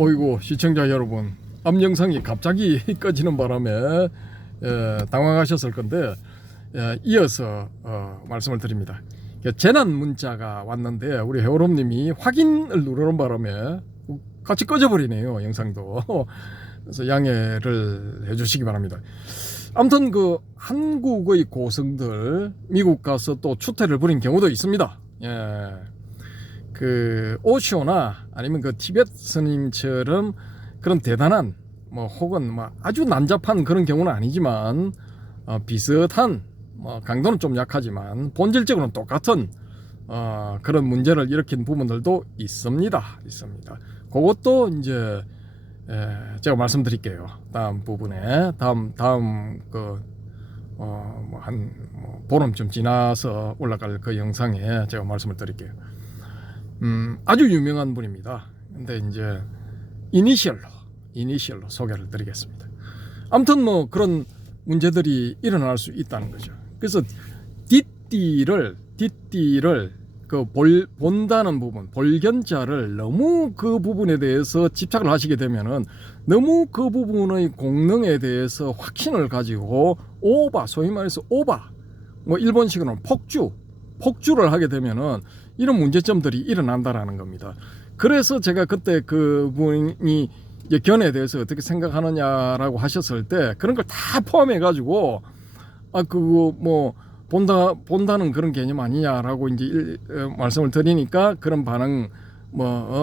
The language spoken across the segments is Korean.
어이구 시청자 여러분, 앞 영상이 갑자기 꺼지는 바람에 당황하셨을 건데 이어서 말씀을 드립니다. 재난 문자가 왔는데 우리 해오롬님이 확인을 누르는 바람에 같이 꺼져버리네요, 영상도. 그래서 양해를 해주시기 바랍니다. 아무튼 그 한국의 고승들 미국 가서 또 추태를 부린 경우도 있습니다. 그 오쇼나 아니면 그 티벳 스님처럼 그런 대단한 뭐 혹은 뭐 아주 난잡한 그런 경우는 아니지만 비슷한 뭐 강도는 좀 약하지만 본질적으로는 똑같은 그런 문제를 일으킨 부분들도 있습니다. 그것도 이제 제가 말씀드릴게요. 다음 부분에 다음 그 한 보름쯤 지나서 올라갈 그 영상에 제가 말씀을 드릴게요. 아주 유명한 분입니다. 근데 이제 이니셜로 소개를 드리겠습니다. 아무튼 뭐 그런 문제들이 일어날 수 있다는 거죠. 그래서 뒷띠를 그 본다는 부분, 볼견자를 너무 그 부분에 대해서 집착을 하시게 되면은 너무 그 부분의 공능에 대해서 확신을 가지고 소위 말해서 뭐 일본식으로는 폭주를 하게 되면은 이런 문제점들이 일어난다라는 겁니다. 그래서 제가 그때 그분이 견해에 대해서 어떻게 생각하느냐라고 하셨을 때 그런 걸 다 포함해 가지고 그거 뭐 본다는 그런 개념 아니냐라고 이제 말씀을 드리니까 그런 반응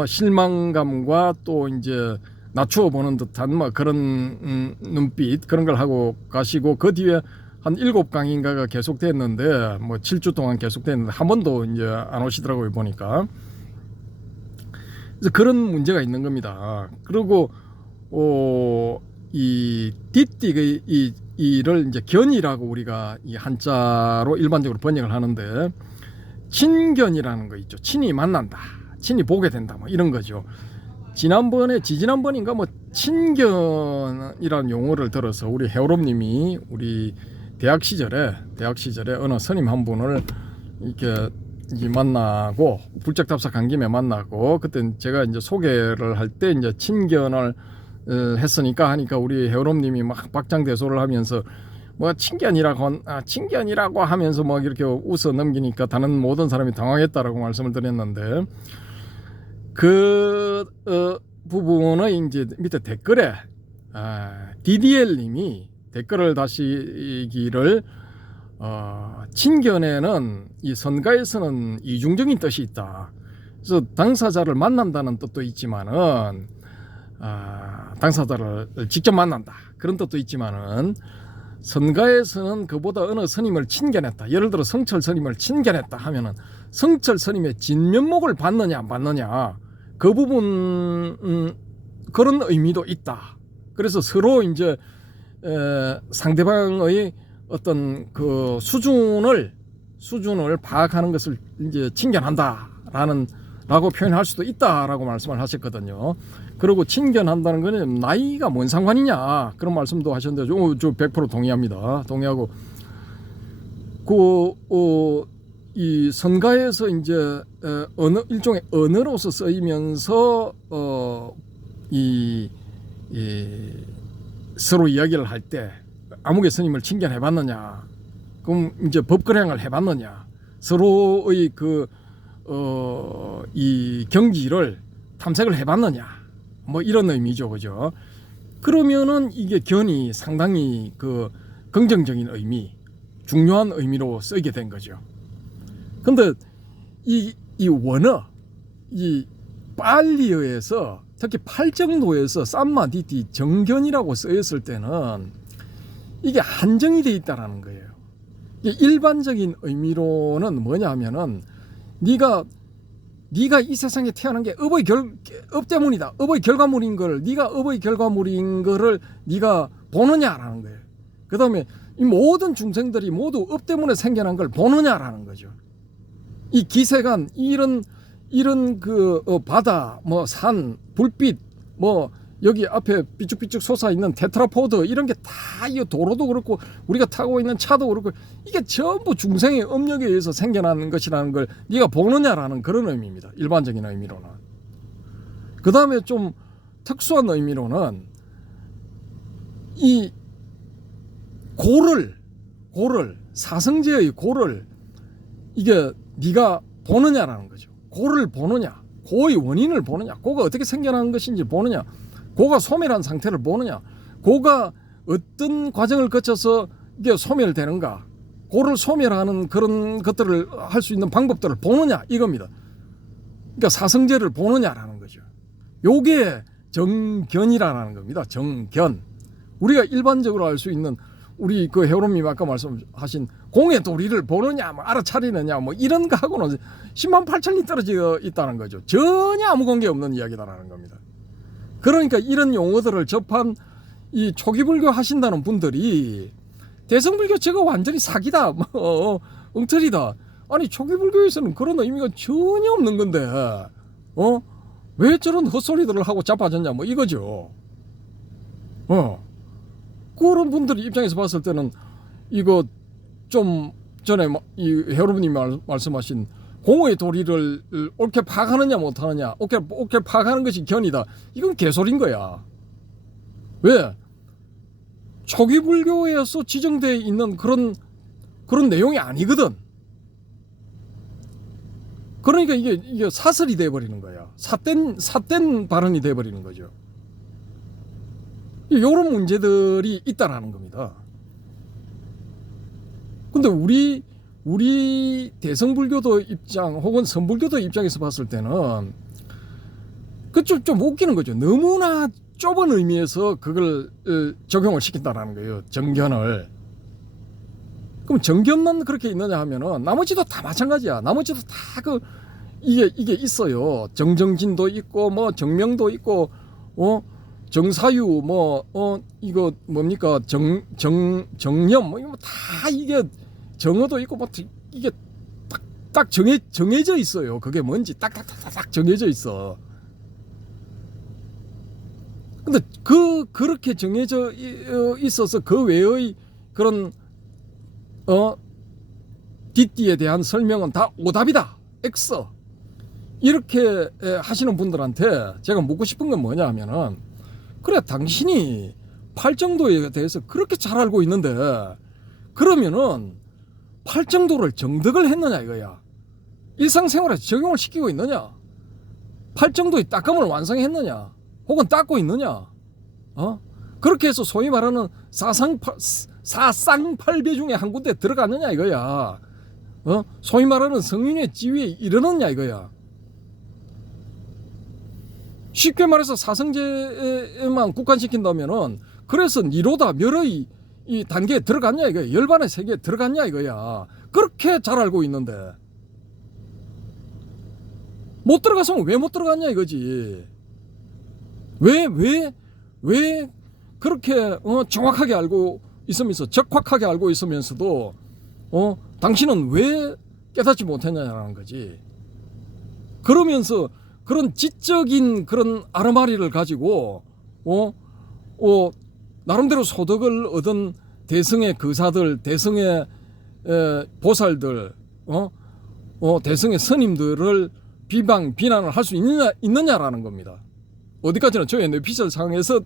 실망감과 또 이제 낮추어 보는 듯한 뭐 그런 눈빛 그런 걸 하고 가시고 그 뒤에 한 7강인가가 계속됐는데 뭐 7주 동안 계속됐는데 한 번도 이제 안 오시더라고요, 보니까. 그래서 그런 문제가 있는 겁니다. 그리고 이 띠띠의 이를 이제 견이라고 우리가 이 한자로 일반적으로 번역을 하는데 친견이라는 거 있죠. 친이 만난다, 친이 보게 된다, 뭐 이런 거죠. 지지난번인가 뭐 친견이라는 용어를 들어서 우리 해오롬님이 우리 대학 시절에 어느 스님 한 분을 이렇게 만나고 불짝답사 간 김에 만나고 그때 제가 이제 소개를 할 때 이제 친견을 하니까 우리 해오롬님이 막 박장대소를 하면서 뭐 친견이라고 하면서 뭐 이렇게 웃어 넘기니까 다른 모든 사람이 당황했다라고 말씀을 드렸는데 그 부분의 이제 밑에 댓글에 DDL님이 댓글을 다시기를 친견에는 이 선가에서는 이중적인 뜻이 있다. 그래서 당사자를 만난다는 뜻도 있지만은 당사자를 직접 만난다 그런 뜻도 있지만은 선가에서는 그보다 어느 스님을 친견했다. 예를 들어 성철 스님을 친견했다 하면은 성철 스님의 진면목을 받느냐 안 받느냐 그 부분 그런 의미도 있다. 그래서 서로 이제 상대방의 어떤 그 수준을 파악하는 것을 이제 친견한다라고 표현할 수도 있다라고 말씀을 하셨거든요. 그리고 친견한다는 거는 나이가 뭔 상관이냐 그런 말씀도 하셨는데 저 100% 동의합니다. 동의하고 이 선가에서 이제 일종의 언어로서 쓰이면서 서로 이야기를 할 때 아무개 스님을 친견해봤느냐, 그럼 이제 법거래를 해봤느냐, 서로의 이 경지를 탐색을 해봤느냐, 뭐 이런 의미죠, 그죠? 그러면은 이게 견이 상당히 그 긍정적인 의미, 중요한 의미로 쓰이게 된 거죠. 근데 이 원어, 이 빨리어에서 특히 팔정도에서 쌈마디티 정견이라고 쓰였을 때는 이게 한정이 돼 있다라는 거예요. 일반적인 의미로는 뭐냐 하면은 네가 이 세상에 태어난 게 업 때문이다. 업의 결과물인 걸 네가 업의 결과물인 거를 네가 보느냐라는 거예요. 그다음에 이 모든 중생들이 모두 업 때문에 생겨난 걸 보느냐라는 거죠. 이 기세간 이런 그 바다, 뭐 산, 불빛, 뭐 여기 앞에 삐쭉삐쭉 솟아 있는 테트라포드 이런 게 다 이 도로도 그렇고 우리가 타고 있는 차도 그렇고 이게 전부 중생의 업력에 의해서 생겨나는 것이라는 걸 네가 보느냐라는 그런 의미입니다. 일반적인 의미로는. 그 다음에 좀 특수한 의미로는 이 고를 사성제의 고를 이게 네가 보느냐라는 거죠. 고를 보느냐, 고의 원인을 보느냐, 고가 어떻게 생겨난 것인지 보느냐, 고가 소멸한 상태를 보느냐, 고가 어떤 과정을 거쳐서 이게 소멸되는가, 고를 소멸하는 그런 것들을 할 수 있는 방법들을 보느냐 이겁니다. 그러니까 사성제를 보느냐라는 거죠. 요게 정견이라는 겁니다. 정견. 우리가 일반적으로 알 수 있는 우리 그 해오름님 아까 말씀하신 공의 도리를 보느냐, 뭐 알아차리느냐, 뭐 이런 거하고는 10만 8천리 떨어져 있다는 거죠. 전혀 아무 관계 없는 이야기다라는 겁니다. 그러니까 이런 용어들을 접한 이 초기불교 하신다는 분들이 대성불교 저거 완전히 사기다, 뭐 엉터리다. 아니 초기불교에서는 그런 의미가 전혀 없는 건데 왜 저런 헛소리들을 하고 자빠졌냐, 뭐 이거죠. 그런 분들 입장에서 봤을 때는 이거 좀 전에 이 여러분이 말씀하신 공의 도리를 옳게 파악하느냐 못하느냐, 옳게 파악하는 것이 견이다, 이건 개소리인 거야. 왜? 초기 불교에서 지정되어 있는 그런 내용이 아니거든. 그러니까 이게 사설이 돼버리는 거야. 삿된 발언이 돼버리는 거죠. 이런 문제들이 있다라는 겁니다. 근데 우리 대성불교도 입장 혹은 선불교도 입장에서 봤을 때는 그 좀 웃기는 거죠. 너무나 좁은 의미에서 그걸 적용을 시킨다라는 거예요. 정견을. 그럼 정견만 그렇게 있느냐 하면은 나머지도 다 마찬가지야. 나머지도 다 이게 있어요. 정정진도 있고 뭐 정명도 있고 정사유 이거 뭡니까 정념 뭐 이거 다 이게 정어도 있고 뭐 이게 딱 정해져 있어요. 그게 뭔지 딱딱딱딱 정해져 있어. 근데 그렇게 정해져 있어서 그 외의 그런 뒷뒤에 대한 설명은 다 오답이다. X. 이렇게 하시는 분들한테 제가 묻고 싶은 건 뭐냐 하면은, 그래 당신이 팔정도에 대해서 그렇게 잘 알고 있는데 그러면은 팔정도를 정득을 했느냐 이거야. 일상생활에 적용을 시키고 있느냐, 팔정도의 딱감을 완성했느냐, 혹은 닦고 있느냐. 그렇게 해서 소위 말하는 사상팔배 중에 한 군데 들어갔느냐 이거야. 소위 말하는 성윤의 지위에 이르느냐 이거야. 쉽게 말해서 사성제에만 국한시킨다면은 그래서 니로다 멸의 이 단계에 들어갔냐 이거야. 열반의 세계에 들어갔냐 이거야. 그렇게 잘 알고 있는데 못 들어갔으면 왜 못 들어갔냐 이거지. 왜 그렇게 정확하게 알고 있으면서, 적확하게 알고 있으면서도 당신은 왜 깨닫지 못했냐라는 거지. 그러면서 그런 지적인 그런 아르마리를 가지고 나름대로 소득을 얻은 대승의 거사들, 대승의 보살들, 대승의 스님들을 비난을 할 수 있느냐라는 겁니다. 어디까지나 저의 뇌피셜 상에서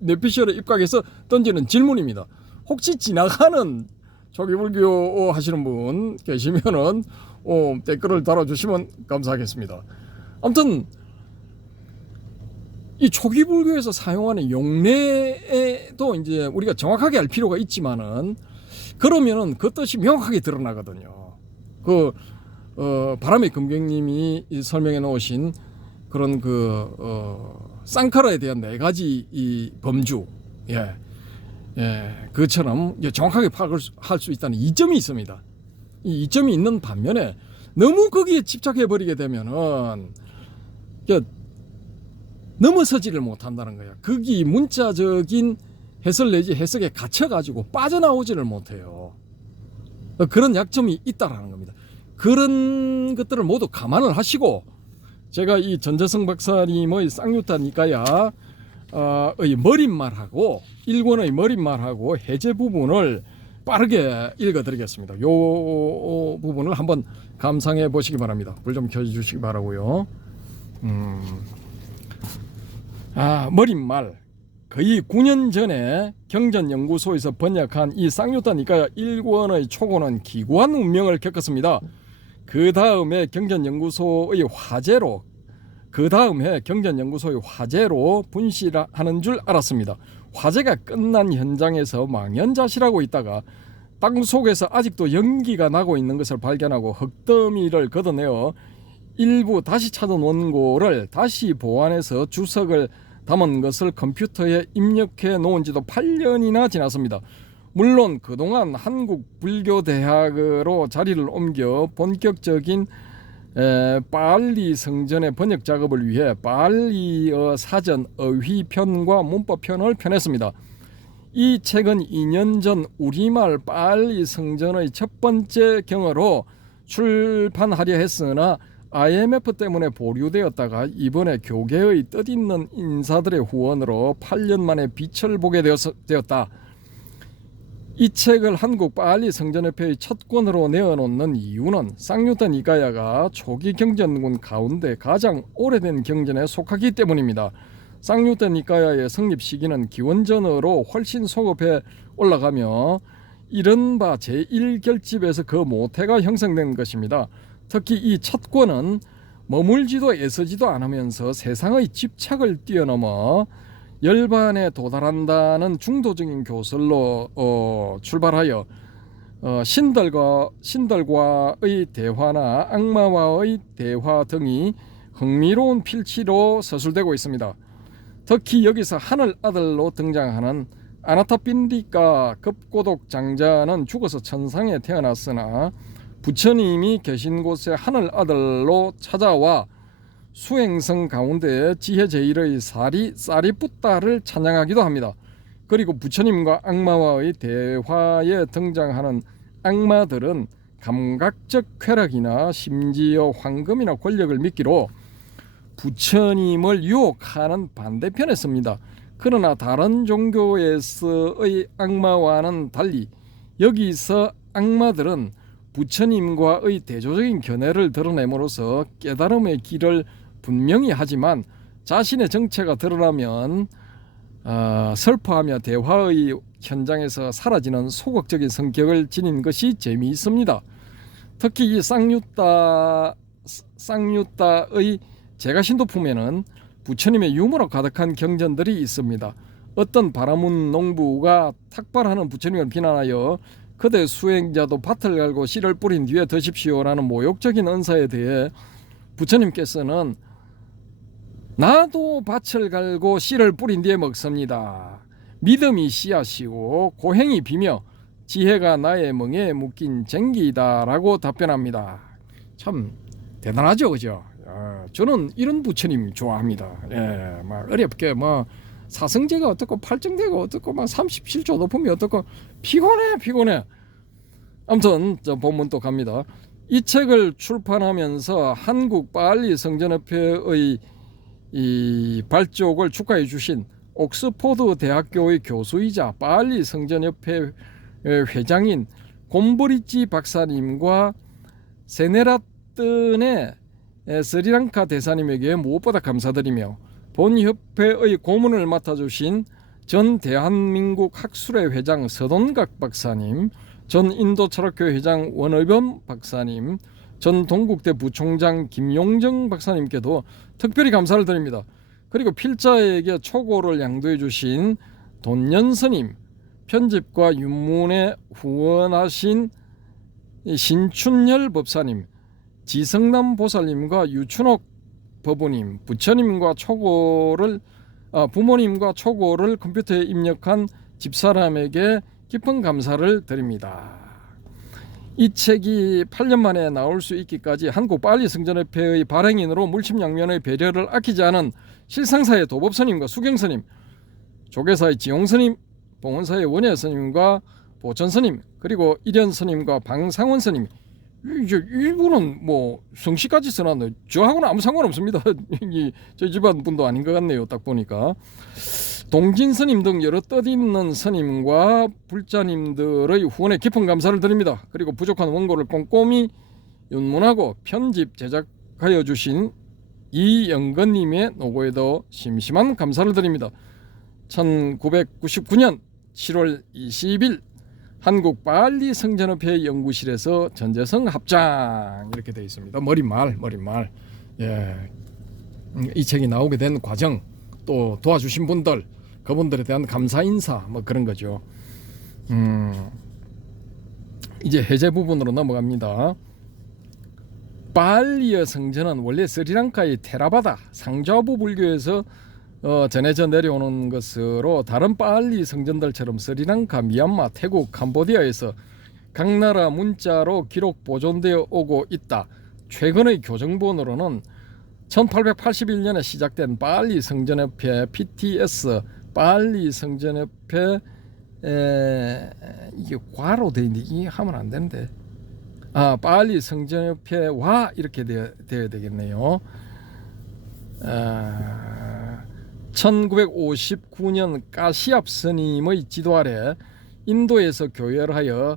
뇌피셜에 입각해서 던지는 질문입니다. 혹시 지나가는 초기불교 하시는 분 계시면은 댓글을 달아주시면 감사하겠습니다. 아무튼 이 초기불교에서 사용하는 용례도 이제 우리가 정확하게 알 필요가 있지만은, 그러면은 그 뜻이 명확하게 드러나거든요. 바람의 금경님이 설명해 놓으신 그런 쌍카라에 대한 4가지 이 범주, 그처럼 정확하게 파악을 할 수 있다는 이점이 있습니다. 이 이점이 있는 반면에 너무 거기에 집착해 버리게 되면은 넘어서지를 못한다는 거야. 거기 문자적인 해설 내지 해석에 갇혀가지고 빠져나오지를 못해요. 그런 약점이 있다라는 겁니다. 그런 것들을 모두 감안을 하시고, 제가 이 전재성 박사님의 쌍유타 니까야의 머릿말하고, 1권의 머릿말하고 해제 부분을 빠르게 읽어드리겠습니다. 요 부분을 한번 감상해 보시기 바랍니다. 불 좀 켜주시기 바라고요. 머릿말 거의 9년 전에 경전연구소에서 번역한 이 쌍유타 니까야 1권의 초고는 기구한 운명을 겪었습니다. 그 다음에 경전연구소의 화제로 분실하는 줄 알았습니다. 화제가 끝난 현장에서 망연자실하고 있다가 땅속에서 아직도 연기가 나고 있는 것을 발견하고 흙더미를 걷어내어 일부 다시 찾은 원고를 다시 보완해서 주석을 담은 것을 컴퓨터에 입력해 놓은 지도 8년이나 지났습니다. 물론 그동안 한국불교대학으로 자리를 옮겨 본격적인 빨리 성전의 번역 작업을 위해 빨리어 사전 어휘편과 문법편을 펴냈습니다. 이 책은 2년 전 우리말 빨리 성전의 첫 번째 경어로 출판하려 했으나 IMF 때문에 보류되었다가 이번에 교계의 뜻있는 인사들의 후원으로 8년 만에 빛을 보게 되었다. 이 책을 한국 빨리 성전협회의 첫 권으로 내어놓는 이유는 쌍유타 니까야가 초기 경전군 가운데 가장 오래된 경전에 속하기 때문입니다. 쌍유타 니까야의 성립 시기는 기원전으로 훨씬 소급해 올라가며 이른바 제1결집에서 그 모태가 형성된 것입니다. 특히 이 첫 권은 머물지도 애쓰지도 않으면서 세상의 집착을 뛰어넘어 열반에 도달한다는 중도적인 교설로 출발하여 신들과의 대화나 악마와의 대화 등이 흥미로운 필치로 서술되고 있습니다. 특히 여기서 하늘 아들로 등장하는 아나타핀디카 급고독 장자는 죽어서 천상에 태어났으나 부처님이 계신 곳에 하늘 아들로 찾아와 수행성 가운데 지혜 제일의 사리푸타를 찬양하기도 합니다. 그리고 부처님과 악마와의 대화에 등장하는 악마들은 감각적 쾌락이나 심지어 황금이나 권력을 미끼로 부처님을 유혹하는 반대편에 섭니다. 그러나 다른 종교에서의 악마와는 달리 여기서 악마들은 부처님과의 대조적인 견해를 드러냄으로써 깨달음의 길을 분명히 하지만 자신의 정체가 드러나면 슬퍼하며 대화의 현장에서 사라지는 소극적인 성격을 지닌 것이 재미있습니다. 특히 이 쌍유타의 제가신도품에는 부처님의 유머로 가득한 경전들이 있습니다. 어떤 바라문 농부가 탁발하는 부처님을 비난하여 그대 수행자도 밭을 갈고 씨를 뿌린 뒤에 드십시오라는 모욕적인 언사에 대해 부처님께서는 나도 밭을 갈고 씨를 뿌린 뒤에 먹습니다. 믿음이 씨앗이고 고행이 비며 지혜가 나의 멍에 묶인 쟁기다라고 답변합니다. 참 대단하죠, 그죠? 저는 이런 부처님 좋아합니다. 막 어렵게 사성제가 어떻고 팔정제가 어떻고 37조 높음이 어떻고 피곤해. 아무튼 저 본문 또 갑니다. 이 책을 출판하면서 한국 빨리 성전협회의 이 발족을 축하해 주신 옥스포드 대학교의 교수이자 빨리 성전협회 회장인 곰브리지 박사님과 세네라뜬의 스리랑카 대사님에게 무엇보다 감사드리며 본 협회의 고문을 맡아주신 전 대한민국 학술회 회장 서돈각 박사님, 전 인도철학교회 회장 원의범 박사님, 전 동국대 부총장 김용정 박사님께도 특별히 감사를 드립니다. 그리고 필자에게 초고를 양도해 주신 돈연스님, 편집과 윤문에 후원하신 신춘열 법사님, 지성남 보살님과 유춘옥 법우님, 부모님과 초고를 컴퓨터에 입력한 집사람에게 깊은 감사를 드립니다. 이 책이 8년 만에 나올 수 있기까지 한국 빨리 성전협회의 발행인으로 물심양면의 배려를 아끼지 않은 실상사의 도법스님과 수경스님, 조계사의 지용스님, 봉원사의 원예스님과 보천스님, 그리고 일현스님과 방상원스님, 이분은 성씨까지 써놨네. 저하고는 아무 상관없습니다. 저희 집안 분도 아닌 것 같네요. 딱 보니까 동진스님 등 여러 뜻있는 스님과 불자님들의 후원에 깊은 감사를 드립니다. 그리고 부족한 원고를 꼼꼼히 윤문하고 편집 제작하여 주신 이영건님의 노고에도 심심한 감사를 드립니다. 1999년 7월 20일 한국빨리 성전협회 연구실에서 전재성 합장 이렇게 되어 있습니다. 머릿말. 예. 이 책이 나오게 된 과정, 또 도와주신 분들, 그분들에 대한 감사 인사 뭐 그런 거죠. 이제 해제 부분으로 넘어갑니다. 빨리의 성전은 원래 스리랑카의 테라바다 상좌부 불교에서 전해져 내려오는 것으로 다른 빨리 성전들처럼 스리랑카, 미얀마, 태국, 캄보디아에서 각 나라 문자로 기록 보존되어 오고 있다. 최근의 교정본으로는 1881년에 시작된 빨리 성전협회 PTS 빨리 성전협회 이게 과로 되어 있는데 이게 하면 안 되는데 빨리 성전협회와 이렇게 되어야 되겠네요. 1959년 까시압 스님의 지도 아래 인도에서 교열하여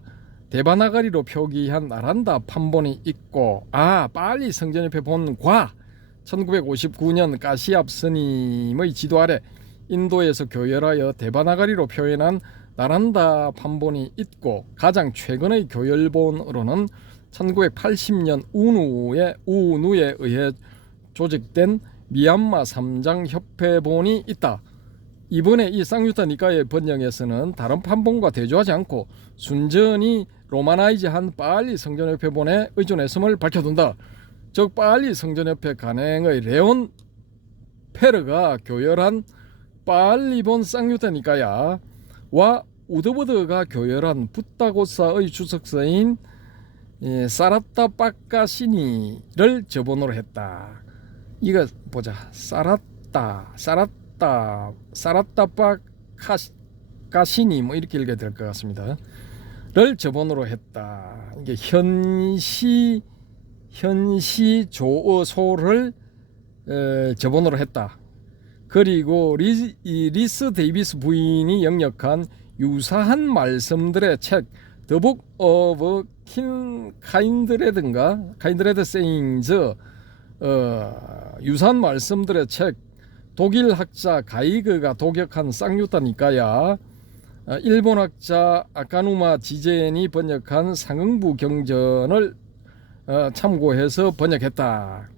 데바나가리로 표기한 나란다 판본이 있고 빨리 성전협회 본과 1959년 까시압 스님의 지도 아래 인도에서 교열하여 데바나가리로 표현한 나란다 판본이 있고 가장 최근의 교열본으로는 1980년 우누에 의해 조직된 미얀마 삼장협회본이 있다. 이번에 이 쌍유타 니카의 번역에서는 다른 판본과 대조하지 않고 순전히 로마나이즈한 빨리 성전협회본에 의존했음을 밝혀둔다. 즉 빨리 성전협회 간행의 레온 페르가 교열한 빨리본 쌍유타 니카야와 우드버드가 교열한 붓다고사의 주석서인 사라타 빠까시니를 저본으로 했다. 이거 보자. 사라타 빠까시니 뭐 이렇게 읽어야 될 것 같습니다. 를 저본으로 했다. 이게 현시 조어소를 저본으로 했다. 그리고 리스 데이비스 부인이 영역한 유사한 말씀들의 책 The Book of Kindred Sayings 유사한 말씀들의 책 독일 학자 가이그가 독역한 쌍유타 니카야 일본 학자 아카누마 지젠이 번역한 상응부 경전을 참고해서 번역했다.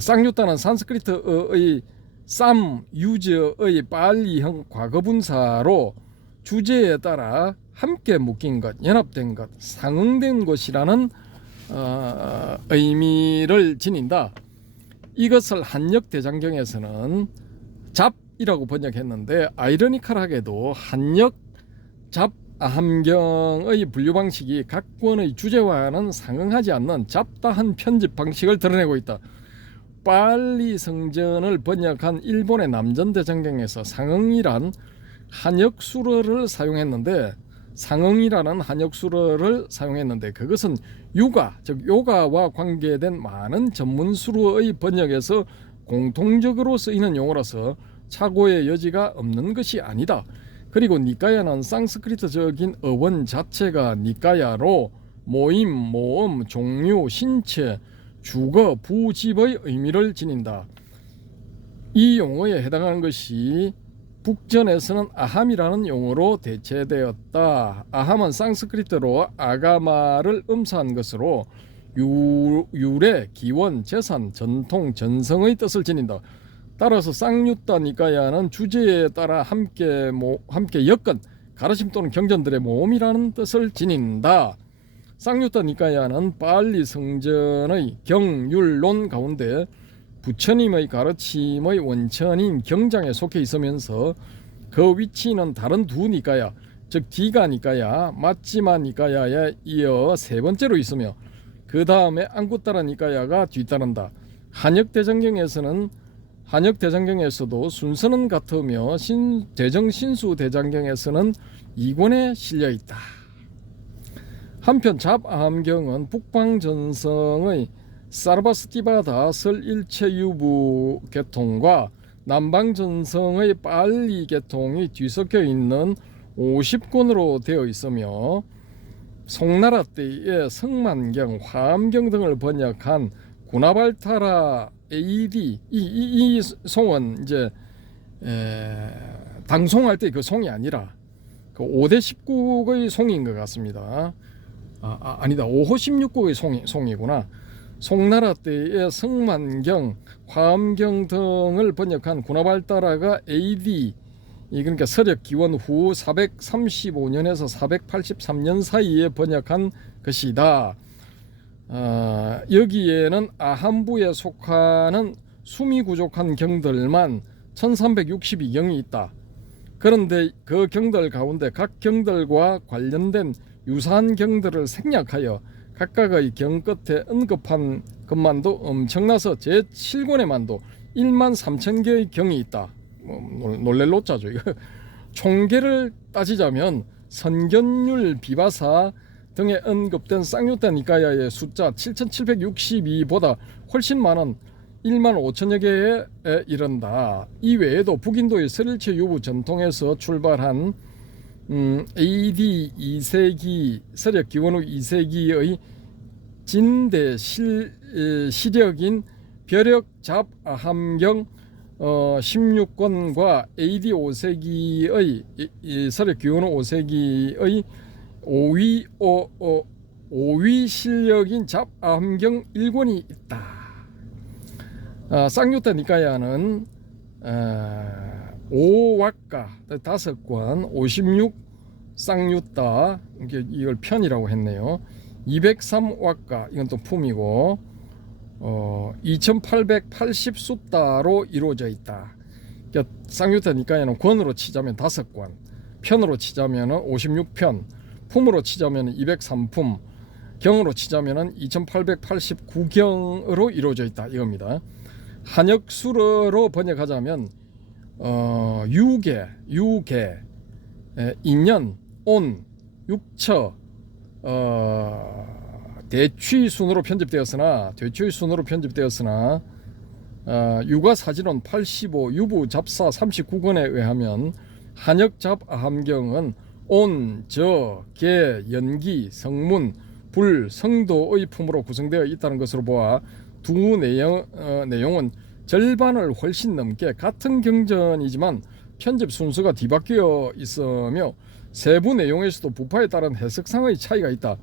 쌍유타는 산스크리트의 쌈 유저의 빨리형 과거분사로 주제에 따라 함께 묶인 것, 연합된 것, 상응된 것이라는 의미를 지닌다. 이것을 한역대장경에서는 잡이라고 번역했는데 아이러니컬하게도 한역 잡함경의 분류 방식이 각 권의 주제와는 상응하지 않는 잡다한 편집 방식을 드러내고 있다. 빨리 성전을 번역한 일본의 남전대장경에서 상응이란 한역수러를 사용했는데 그것은 유가, 즉 요가와 관계된 많은 전문 수로의 번역에서 공통적으로 쓰이는 용어라서 착오의 여지가 없는 것이 아니다. 그리고 니카야는 상스크리트적인 어원 자체가 니카야로 모임, 모음, 종류, 신체, 주거, 부집의 의미를 지닌다. 이 용어에 해당하는 것이 북전에서는 아함이라는 용어로 대체되었다. 아함은 상스크리트로 아가마를 음사한 것으로 유래, 기원, 재산, 전통, 전성의 뜻을 지닌다. 따라서 쌍유타 니카야는 주제에 따라 함께 엮은 가르침 또는 경전들의 모음이라는 뜻을 지닌다. 쌍유타 니카야는 빨리 성전의 경율론 가운데 부처님의 가르침의 원천인 경장에 속해 있으면서 그 위치는 다른 두 니카야, 즉 디가 니카야, 마찌마 니카야에 이어 세 번째로 있으며 그 다음에 앙구타라 니카야가 뒤따른다. 한역대장경에서도 순서는 같으며 대정신수대장경에서는 2권에 실려있다. 한편 잡아함경은 북방전성의 사르바스티바다 설일체유부 계통과 남방전성의 빨리 계통이 뒤섞여 있는 50권으로 되어 있으며 송나라 때의 성만경, 화암경 등을 번역한 구나발타라 AD 이 송은 이제 당송할 때 그 송이 아니라 그 5대 19국의 송인 것 같습니다. 아니다. 5호 16국의 송이구나. 송나라 때의 성만경, 화엄경 등을 번역한 구나발타라가 AD 그러니까 서력 기원 후 435년에서 483년 사이에 번역한 것이다. 여기에는 아한부에 속하는 숨이 부족한 경들만 1362경이 있다. 그런데 그 경들 가운데 각 경들과 관련된 유사한 경들을 생략하여 각각의 경 끝에 언급한 것만도 엄청나서 제7권에만도 1만 3천 개의 경이 있다. 놀랄 노자죠. 이거 총계를 따지자면 선견율 비바사 등에 언급된 쌍유타 니까야의 숫자 7762보다 훨씬 많은 1만 5천여 개에 이른다. 이 외에도 북인도의 설일체 유부 전통에서 출발한 AD 2세기 서력 기원 후 2세기의 진대 시력인 벼력잡 아함경 16권과 AD 5세기의 서력 기원 후 5세기의 5위 실력인 잡 아함경 1권이 있다. 쌍유타 니까야는 5왁가 5권 56 쌍유타 이걸 편이라고 했네요. 203왁가 이건 또 품이고 2880숫다로 이루어져 있다. 그러니까 쌍유타 니까야는 권으로 치자면 5권, 편으로 치자면 56편, 품으로 치자면 203품, 경으로 치자면 2889경으로 이루어져 있다 이겁니다. 한역수로 번역하자면 유계, 인연, 온, 육처, 대취순으로 편집되었으나 유가사진원 85, 유부잡사 39권에 의하면 한역잡 아함경은 온, 저, 계, 연기, 성문, 불, 성도의 품으로 구성되어 있다는 것으로 보아 두 내용은 절반을 훨씬 넘게 같은 경전이지만 편집 순서가 뒤바뀌어 있으며 세부 내용에서도 부파에 따른 해석상의 차이가 있다.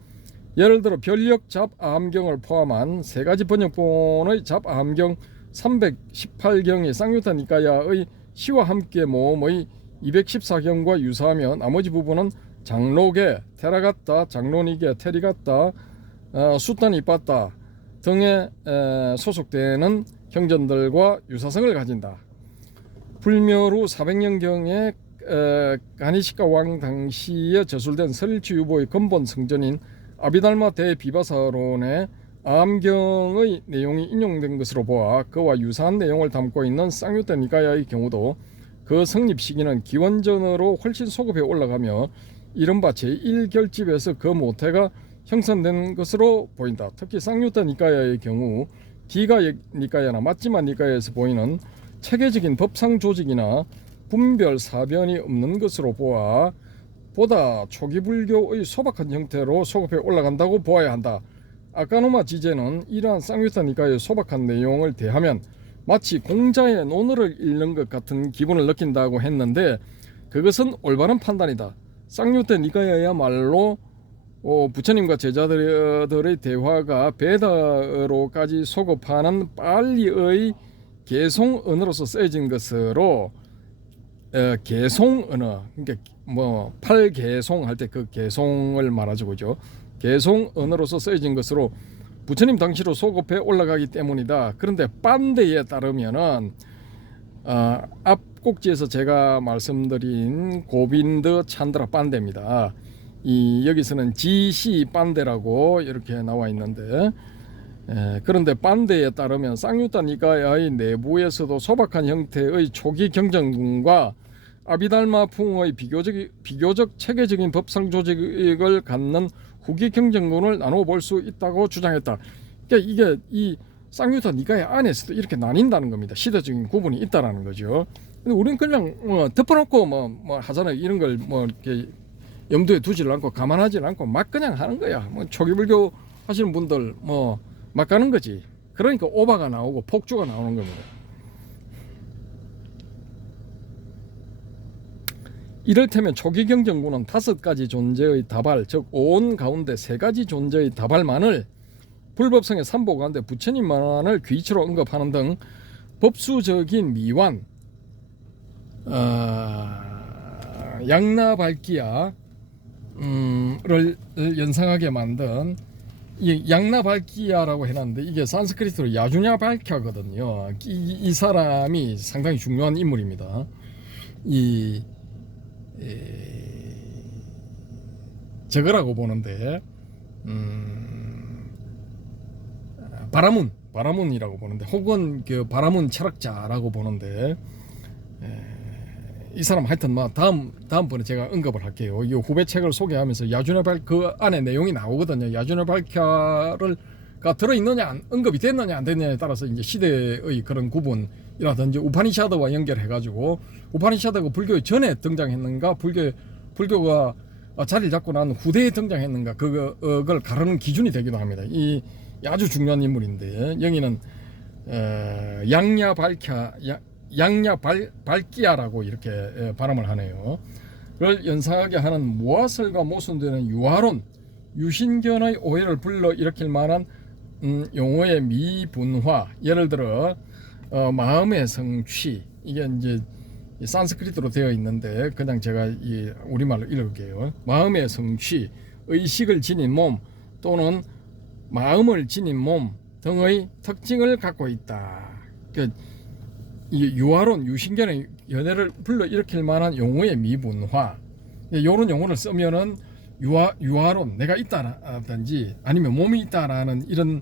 예를 들어 별력잡 아함경을 포함한 세 가지 번역본의 잡 아함경 318경이 쌍유타 니까야의 시와 함께 모음의 214경과 유사하며 나머지 부분은 장로계, 테라가타, 장로니계, 테리가타, 수탄 이빠따 등에 소속되는 경전들과 유사성을 가진다. 불멸 후 400년경에 가니시카 왕 당시에 저술된 설일치 유보의 근본 성전인 아비달마 대비바사론의 아함경의 내용이 인용된 것으로 보아 그와 유사한 내용을 담고 있는 쌍유타 니까야의 경우도 그 성립 시기는 기원전으로 훨씬 소급해 올라가며 이른바 제1결집에서 그 모태가 형성된 것으로 보인다. 특히 쌍유타 니까야의 경우 디가 니까야나 ματ지마 니까야에서 보이는 체계적인 법상 조직이나 분별 사변이 없는 것으로 보아 보다 초기 불교의 소박한 형태로 소급해 올라간다고 보아야 한다. 아까노마 지제는 이러한 쌍유타 니까야의 소박한 내용을 대하면 마치 공자의 논어를 읽는 것 같은 기분을 느낀다고 했는데 그것은 올바른 판단이다. 쌍유타 니까야야말로 부처님과 제자들의 대화가 베다로까지 소급하는 빨리의 개송 언어로서 쓰여진 것으로 개송 언어, 그러니까 팔개송 할 때 그 개송을 말하죠, 그죠? 개송 언어로서 쓰여진 것으로 부처님 당시로 소급해 올라가기 때문이다. 그런데 빤데에 따르면은 앞 꼭지에서 제가 말씀드린 고빈드 찬드라 빤데입니다. 여기서는 지시 빤데라고 이렇게 나와 있는데 그런데 빤데에 따르면 쌍유타 니까야의 내부에서도 소박한 형태의 초기 경전과 아비달마풍의 비교적 체계적인 법상 조직을 갖는 후기 경전군을 나누어 볼 수 있다고 주장했다. 그러니까 이게 이 쌍유타 니까야 안에서도 이렇게 나뉜다는 겁니다. 시대적인 구분이 있다라는 거죠. 근데 우리는 그냥 덮어놓고 뭐 하잖아요. 이런 걸 이렇게 염두에 두질 않고 감안하지 않고 막 그냥 하는 거야. 초기 불교 하시는 분들 막 가는 거지. 그러니까 오바가 나오고 폭주가 나오는 겁니다. 이를테면 초기경전구는 5가지 존재의 다발, 즉 온 가운데 3가지 존재의 다발만을 불법성의 삼보 가운데 부처님만을 귀치로 언급하는 등 법수적인 미완, 양나발기야를 연상하게 만든 이 양나발기야라고 해놨는데 이게 산스크리트로 야주냐발캬거든요. 이 사람이 상당히 중요한 인물입니다. 저거라고 보는데 바라문이라고 보는데 혹은 그 바라문 철학자라고 보는데 이 사람 하여튼 뭐 다음번에 제가 언급을 할게요. 이 후배 책을 소개하면서 야주냐발 그 안에 내용이 나오거든요. 야주냐발캬가 들어있느냐 언급이 됐느냐 안 됐느냐에 따라서 이제 시대의 그런 구분이라든지 우파니샤드와 연결해가지고 우파니샤드가 불교 전에 등장했는가 불교가 자리를 잡고 난 후대에 등장했는가 그걸 가르는 기준이 되기도 합니다. 이 아주 중요한 인물인데 여기는 양냐발기야라고 이렇게 발음을 하네요. 그걸 연상하게 하는 무아설과 모순되는 유화론, 유신견의 오해를 불러일으킬 만한 용어의 미분화, 예를 들어 마음의 성취, 이게 이제 산스크리트로 되어 있는데 그냥 제가 이 우리말로 읽을게요. 마음의 성취, 의식을 지닌 몸 또는 마음을 지닌 몸 등의 특징을 갖고 있다. 그러니까 이 유화론, 유신견의 연애를 불러일으킬 만한 용어의 미분화, 이런 용어를 쓰면은 유화론, 내가 있다라든지 아니면 몸이 있다라는 이런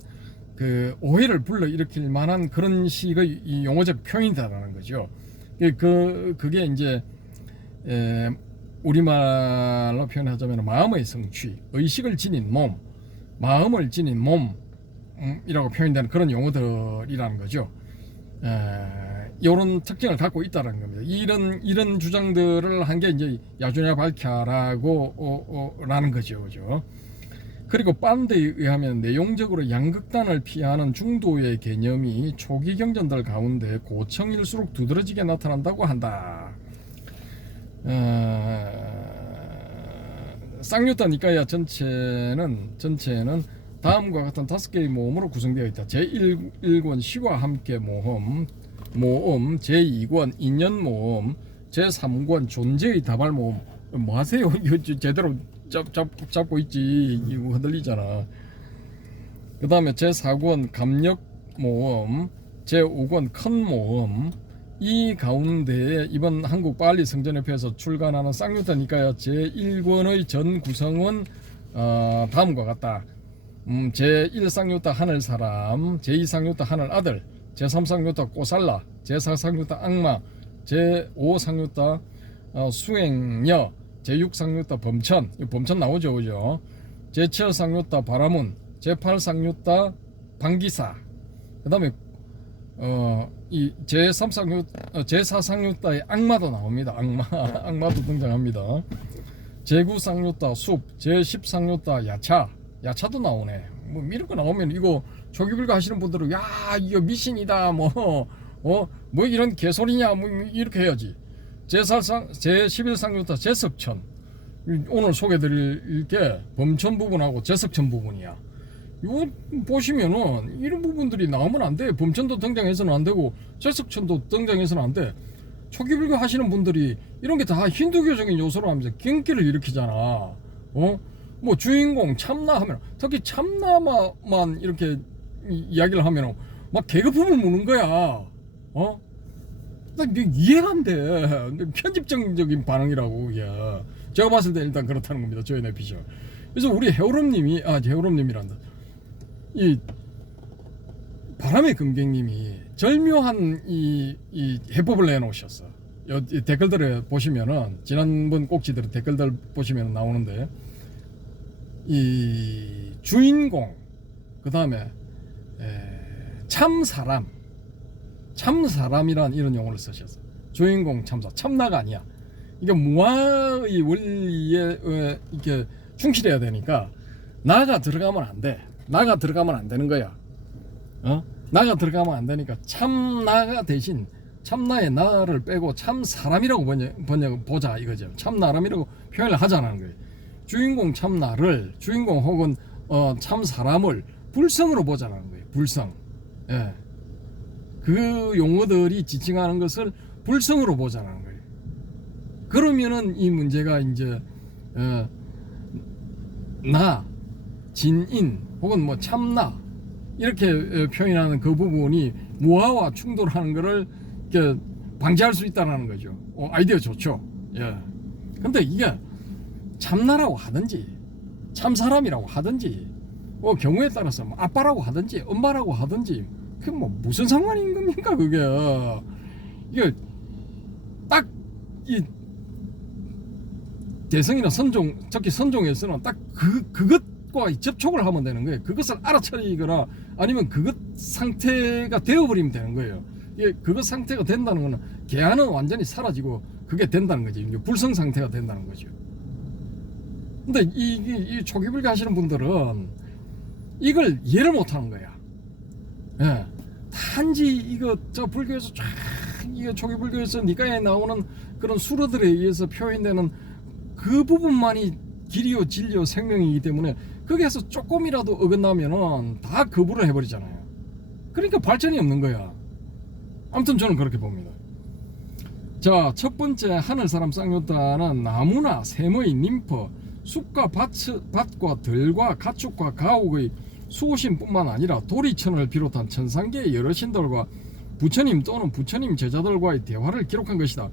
그 오해를 불러일으킬 만한 그런 식의 이 용어적 표현이다라는 거죠. 그게 이제 우리말로 표현하자면 마음의 성취, 의식을 지닌 몸, 마음을 지닌 몸이라고 표현되는 그런 용어들이라는 거죠. 이런 특징을 갖고 있다는 겁니다. 이런 주장들을 한 게 이제 야주냐발캬라고 라는 거죠, 그죠? 그리고 반대에 의하면 내용적으로 양극단을 피하는 중도의 개념이 초기 경전들 가운데 고청일수록 두드러지게 나타난다고 한다. 쌍유타 니까야 전체는 다음과 같은 5개의 모음으로 구성되어 있다. 제1권 시와 함께 모음, 제2권 인연 모음, 제3권 존재의 다발 모음. 뭐 하세요? 이거 제대로 잡고 있지. 이거 흔들리잖아. 그 다음에 제4권 감력 모음, 제5권 큰 모음. 이 가운데 이번 한국 빨리 성전협회에서 출간하는 쌍유타 니까야 제1권의 전 구성은 다음과 같다. 제1쌍유타 하늘사람, 제2쌍유타 하늘아들, 제3쌍유타 꼬살라, 제4쌍유타 악마, 제5쌍유타 수행녀, 제6쌍유타 범천 나오죠, 그죠? 제7쌍유타 바라문, 제8쌍유타 방기사. 그 다음에 이 제4쌍유타의 악마도 나옵니다. 악마도 등장합니다. 제9쌍유타 숲, 제10쌍유타 야차도 나오네. 뭐 이런 거 나오면 이거 조기불교 하시는 분들은 야 이거 미신이다 뭐 이런 개소리냐 뭐 이렇게 해야지. 제11쌍유타 제석천, 오늘 소개드릴 게 범천 부분하고 제석천 부분이야. 이거 보시면은 이런 부분들이 나오면 안 돼. 범천도 등장해서는 안 되고 제석천도 등장해서는 안 돼. 초기불교 하시는 분들이 이런 게 다 힌두교적인 요소로 하면서 경기를 일으키잖아. 뭐 주인공 참나 하면, 특히 참나만 이렇게 이야기를 하면 막 계급품을 무는 거야. 나 이해가 안 돼. 편집적인 반응이라고. 그게 제가 봤을 때 일단 그렇다는 겁니다. 저희 내피셜. 그래서 우리 해오롬님이 해오롬님이란다. 이 바람의 금객님이 절묘한 이 해법을 내놓으셨어. 댓글들에 보시면은 지난번 꼭지들 댓글들 보시면 나오는데, 이 주인공, 그 다음에 참사람이라는 이런 용어를 쓰셨어. 주인공 참나가 아니야. 이게 무아의 원리에 이렇게 충실해야 되니까 나가 들어가면 안 돼. 나가 들어가면 안 되는 거야. 나가 들어가면 안 되니까 참나가 대신 참나의 나를 빼고 참 사람이라고 보자 이거죠. 참 나람이라고 표현을 하자는 거예요. 주인공 참나를 주인공 혹은 참 사람을 불성으로 보자는 거예요. 불성. 예. 그 용어들이 지칭하는 것을 불성으로 보자는 거예요. 그러면은 이 문제가 이제 나, 진인 혹은 뭐 참나 이렇게 표현하는 그 부분이 무아와 충돌하는 것을 방지할 수 있다는 거죠. 아이디어 좋죠. 예. 근데 이게 참나라고 하든지 참사람이라고 하든지 경우에 따라서 뭐 아빠라고 하든지 엄마라고 하든지 그게 뭐 무슨 상관인 겁니까 그게. 이게 딱 이 대성이나 선종, 특히 선종에서는 딱 그것과 접촉을 하면 되는 거예요. 그것을 알아차리거나 아니면 그것 상태가 되어버리면 되는 거예요. 이게 그것 상태가 된다는 거는 개안은 완전히 사라지고 그게 된다는 거지. 불성 상태가 된다는 거죠. 근데 이 초기불교 하시는 분들은 이걸 이해를 못 하는 거야. 예. 단지 이거 저 불교에서 쫙 이게 초기불교에서 니까에 나오는 그런 수로들에 의해서 표현되는 그 부분만이 길이요 진리요 생명이기 때문에 거기에서 조금이라도 어긋나면은 다 거부를 해버리잖아요. 그러니까 발전이 없는 거야. 아무튼 저는 그렇게 봅니다. 자, 첫 번째 하늘사람 쌍요따는 나무나 샘의 님프, 숲과 밭과 들과 가축과 가옥의 수호신뿐만 아니라 도리천을 비롯한 천상계의 여러 신들과 부처님 또는 부처님 제자들과의 대화를 기록한 것이다.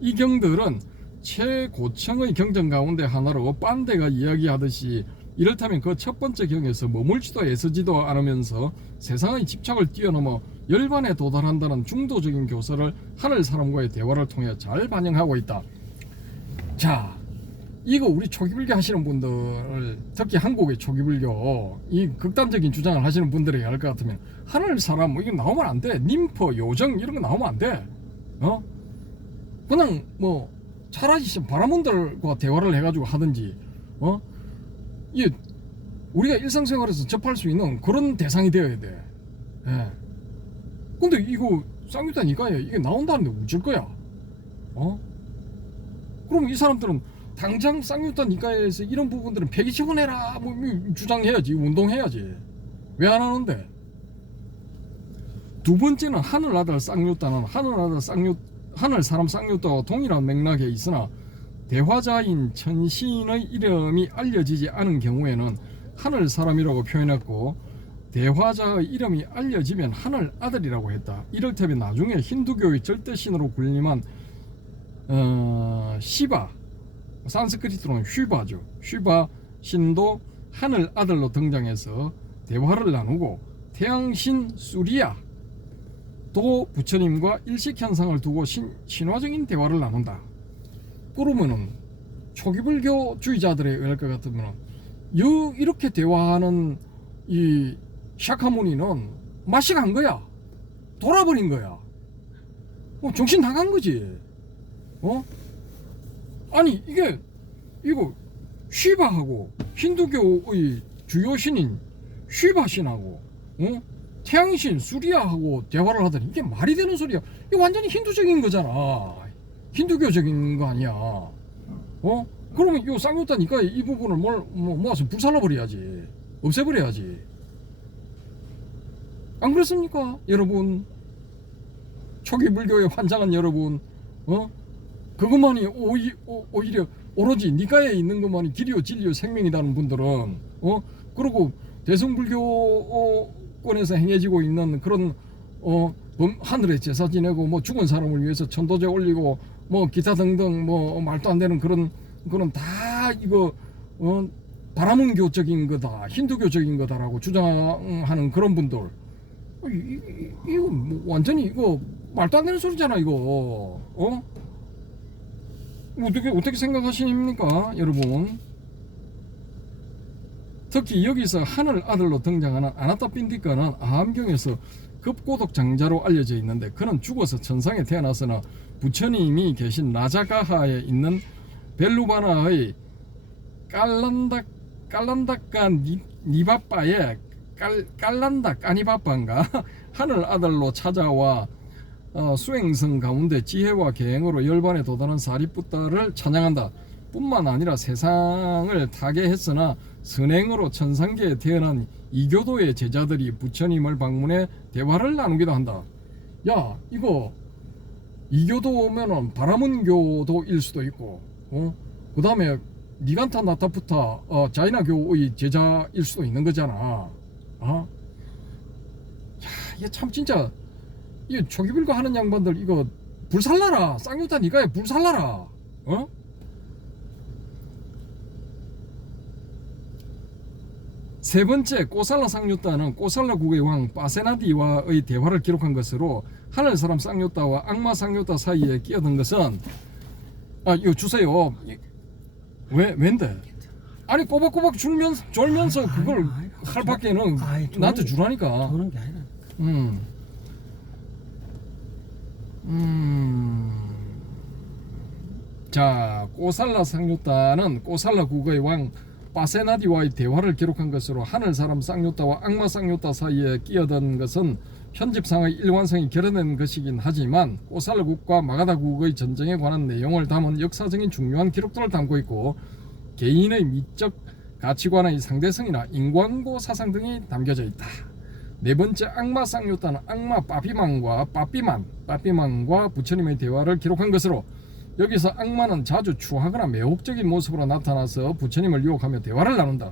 이 경들은 최고층의 경전 가운데 하나로 빤대가 이야기하듯이 이렇다면 그 첫 번째 경에서 머물지도 애쓰지도 않으면서 세상의 집착을 뛰어넘어 열반에 도달한다는 중도적인 교사를 하늘 사람과의 대화를 통해 잘 반영하고 있다. 자, 이거 우리 초기불교 하시는 분들, 특히 한국의 초기불교 이 극단적인 주장을 하시는 분들에게 할 것 같으면 하늘 사람 뭐 이거 나오면 안 돼. 님퍼 요정 이런 거 나오면 안 돼. 그냥 뭐 차라리 바라문들과 대화를 해가지고 하든지 이게 우리가 일상생활에서 접할 수 있는 그런 대상이 되어야 돼. 예. 근데 이거 쌍유다니까요. 이게 나온다는데 어쩔 거야? 그럼 이 사람들은 당장 쌍유타 니까에서 이런 부분들은 폐기처분해라 뭐 주장해야지, 운동해야지. 왜 안 하는데? 두 번째는 하늘아들 쌍유타는 하늘사람 쌍유타와 동일한 맥락에 있으나 대화자인 천신의 이름이 알려지지 않은 경우에는 하늘사람이라고 표현했고 대화자의 이름이 알려지면 하늘아들이라고 했다. 이를테면 나중에 힌두교의 절대신으로 군림한 시바, 산스크리트로는 휘바죠. 휘바 신도 하늘아들로 등장해서 대화를 나누고 태양신 수리야 도 부처님과 일식현상을 두고 신화적인 대화를 나눈다. 그러면은 초기불교주의자들에 의할 것 같으면 이렇게 대화하는 이 샤카무니는 맛이 간 거야. 돌아버린 거야. 정신 나간 거지. 아니 이거 쉬바하고 힌두교의 주요 신인 쉬바신하고 태양신 수리야하고 대화를 하더니 이게 말이 되는 소리야. 이거 완전히 힌두적인 거잖아. 힌두교적인 거 아니야. 그러면 이 쌍요따니까 이 부분을 모아서 불살라버려야지. 없애버려야지. 안 그렇습니까 여러분? 초기 불교의 환장한 여러분, 그것만이 오히려 오로지 니까에 있는 것만이 길이요 진리요 생명이라는 분들은 그리고 대성불교권에서 행해지고 있는 그런 하늘에 제사 지내고 뭐 죽은 사람을 위해서 천도제 올리고 뭐 기타 등등 뭐 말도 안 되는 그런 다 이거 바라문교적인 거다, 힌두교적인 거다라고 주장하는 그런 분들, 이거 뭐 완전히 이거 말도 안 되는 소리잖아 이거. 어떻게 생각하십니까 여러분? 특히 여기서 하늘 아들로 등장하는 아나타 핀디카는 아함경에서 급고독 장자로 알려져 있는데 그는 죽어서 천상에 태어나서나 부처님이 계신 라자가하에 있는 벨루바나의 깔란다까 니바빠의 깔란다 까니바빠인가 하늘 아들로 찾아와 수행성 가운데 지혜와 계행으로 열반에 도달한 사리푸타를 찬양한다. 뿐만 아니라 세상을 타개했으나 선행으로 천상계에 태어난 이교도의 제자들이 부처님을 방문해 대화를 나누기도 한다. 야, 이거 이교도 오면은 바라문교도일 수도 있고, 그 다음에 니간타 나타푸타 자이나교의 제자일 수도 있는 거잖아. 야, 이게 참 진짜 이 초기불교 하는 양반들 이거 불살라라. 쌍욕다 니가에 불살라라. 세 번째, 꼬살라 쌍욕다는 꼬살라 국의 왕 파세나디와의 대화를 기록한 것으로 하늘 사람 쌍욕다와 악마 쌍욕다 사이에 끼어든 것은 이거 주세요. 왠데? 아니 꼬박꼬박 졸면서 그걸 할 밖에는 나한테 주라니까. 그런 게 아니라. 자, 꼬살라 쌍욕다는 꼬살라 국의 왕 파세나디와의 대화를 기록한 것으로 하늘 사람 쌍욕다와 악마 쌍욕다 사이에 끼어든 것은 편집상의 일관성이 결여된 것이긴 하지만 꼬살라국과 마가다국의 전쟁에 관한 내용을 담은 역사적인 중요한 기록들을 담고 있고 개인의 미적 가치관의 상대성이나 인광고 사상 등이 담겨져 있다. 네 번째, 악마 쌍욕다는 악마 빠삐만과 부처님의 대화를 기록한 것으로 여기서 악마는 자주 추하거나 매혹적인 모습으로 나타나서 부처님을 유혹하며 대화를 나눈다.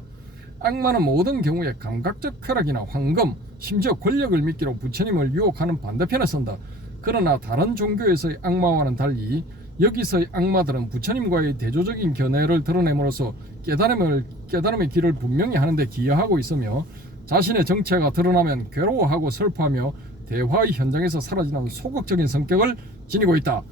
악마는 모든 경우에 감각적 쾌락이나 황금, 심지어 권력을 미끼로 부처님을 유혹하는 반대편에 선다. 그러나 다른 종교에서의 악마와는 달리 여기서의 악마들은 부처님과의 대조적인 견해를 드러냄으로써 깨달음의 길을 분명히 하는데 기여하고 있으며 자신의 정체가 드러나면 괴로워하고 슬퍼하며 대화의 현장에서 사라지는 소극적인 성격을 지니고 있다.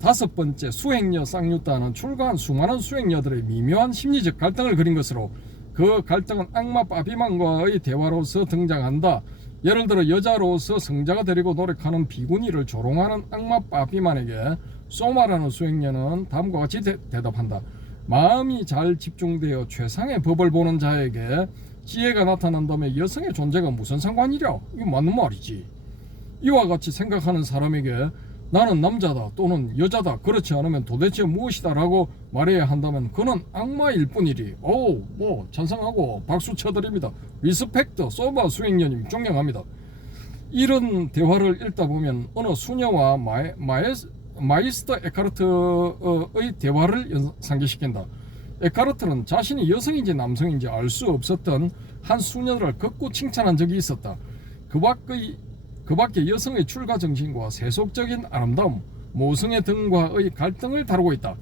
다섯 번째, 수행녀 쌍욕다는 출가한 수많은 수행녀들의 미묘한 심리적 갈등을 그린 것으로 그 갈등은 악마 빠비만과의 대화로서 등장한다. 예를 들어 여자로서 성자가 되려고 노력하는 비구니를 조롱하는 악마 빠비만에게 소마라는 수행녀는 다음과 같이 대답한다. 마음이 잘 집중되어 최상의 법을 보는 자에게 지혜가 나타난다면 여성의 존재가 무슨 상관이랴? 이거 맞는 말이지. 이와 같이 생각하는 사람에게 나는 남자다 또는 여자다, 그렇지 않으면 도대체 무엇이다 라고 말해야 한다면 그는 악마일 뿐이리. 찬성하고 박수 쳐드립니다. 리스펙트 소바 수행녀님 존경합니다. 이런 대화를 읽다 보면 어느 수녀와 마이스터 에카르트의 대화를 상기시킨다. 에카르트는 자신이 여성인지 남성인지 알 수 없었던 한 수녀를 극구 칭찬한 적이 있었다. 그 밖에 여성의 출가 정신과 세속적인 아름다움, 모성의 등과의 갈등을 다루고 있다.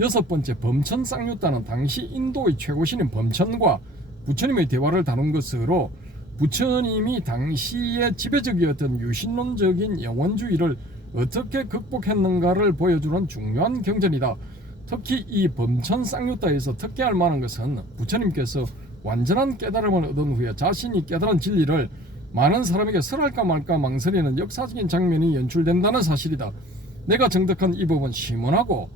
여섯 번째, 범천 쌍욕다는 당시 인도의 최고신인 범천과 부처님의 대화를 다룬 것으로 부처님이 당시에 지배적이었던 유신론적인 영원주의를 어떻게 극복했는가를 보여주는 중요한 경전이다. 특히 이 범천 쌍욕다에서 특기할 만한 것은 부처님께서 완전한 깨달음을 얻은 후에 자신이 깨달은 진리를 많은 사람에게 설할까 말까 망설이는 역사적인 장면이 연출된다는 사실이다. 내가 정득한 이 법은 심원하고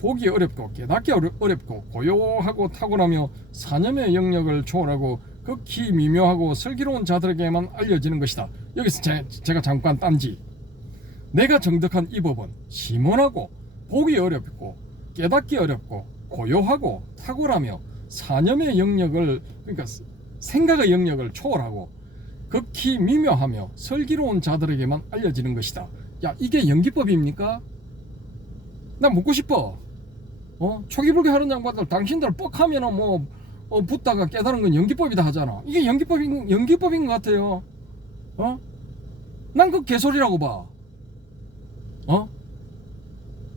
보기 어렵고 깨닫기 어렵고 고요하고 탁월하며 사념의 영역을 초월하고 극히 미묘하고 슬기로운 자들에게만 알려지는 것이다. 여기서 제가 잠깐 딴지. 내가 정득한 이 법은 심원하고 보기 어렵고 깨닫기 어렵고 고요하고 탁월하며 사념의 영역을, 그러니까 생각의 영역을 초월하고 극히 미묘하며 슬기로운 자들에게만 알려지는 것이다. 야, 이게 연기법입니까? 나 묻고 싶어. 초기불교 하는 양반들 당신들 뻑하면은 붙다가 깨달은 건 연기법이다 하잖아. 이게 연기법인 것 같아요. 난 그 개소리라고 봐.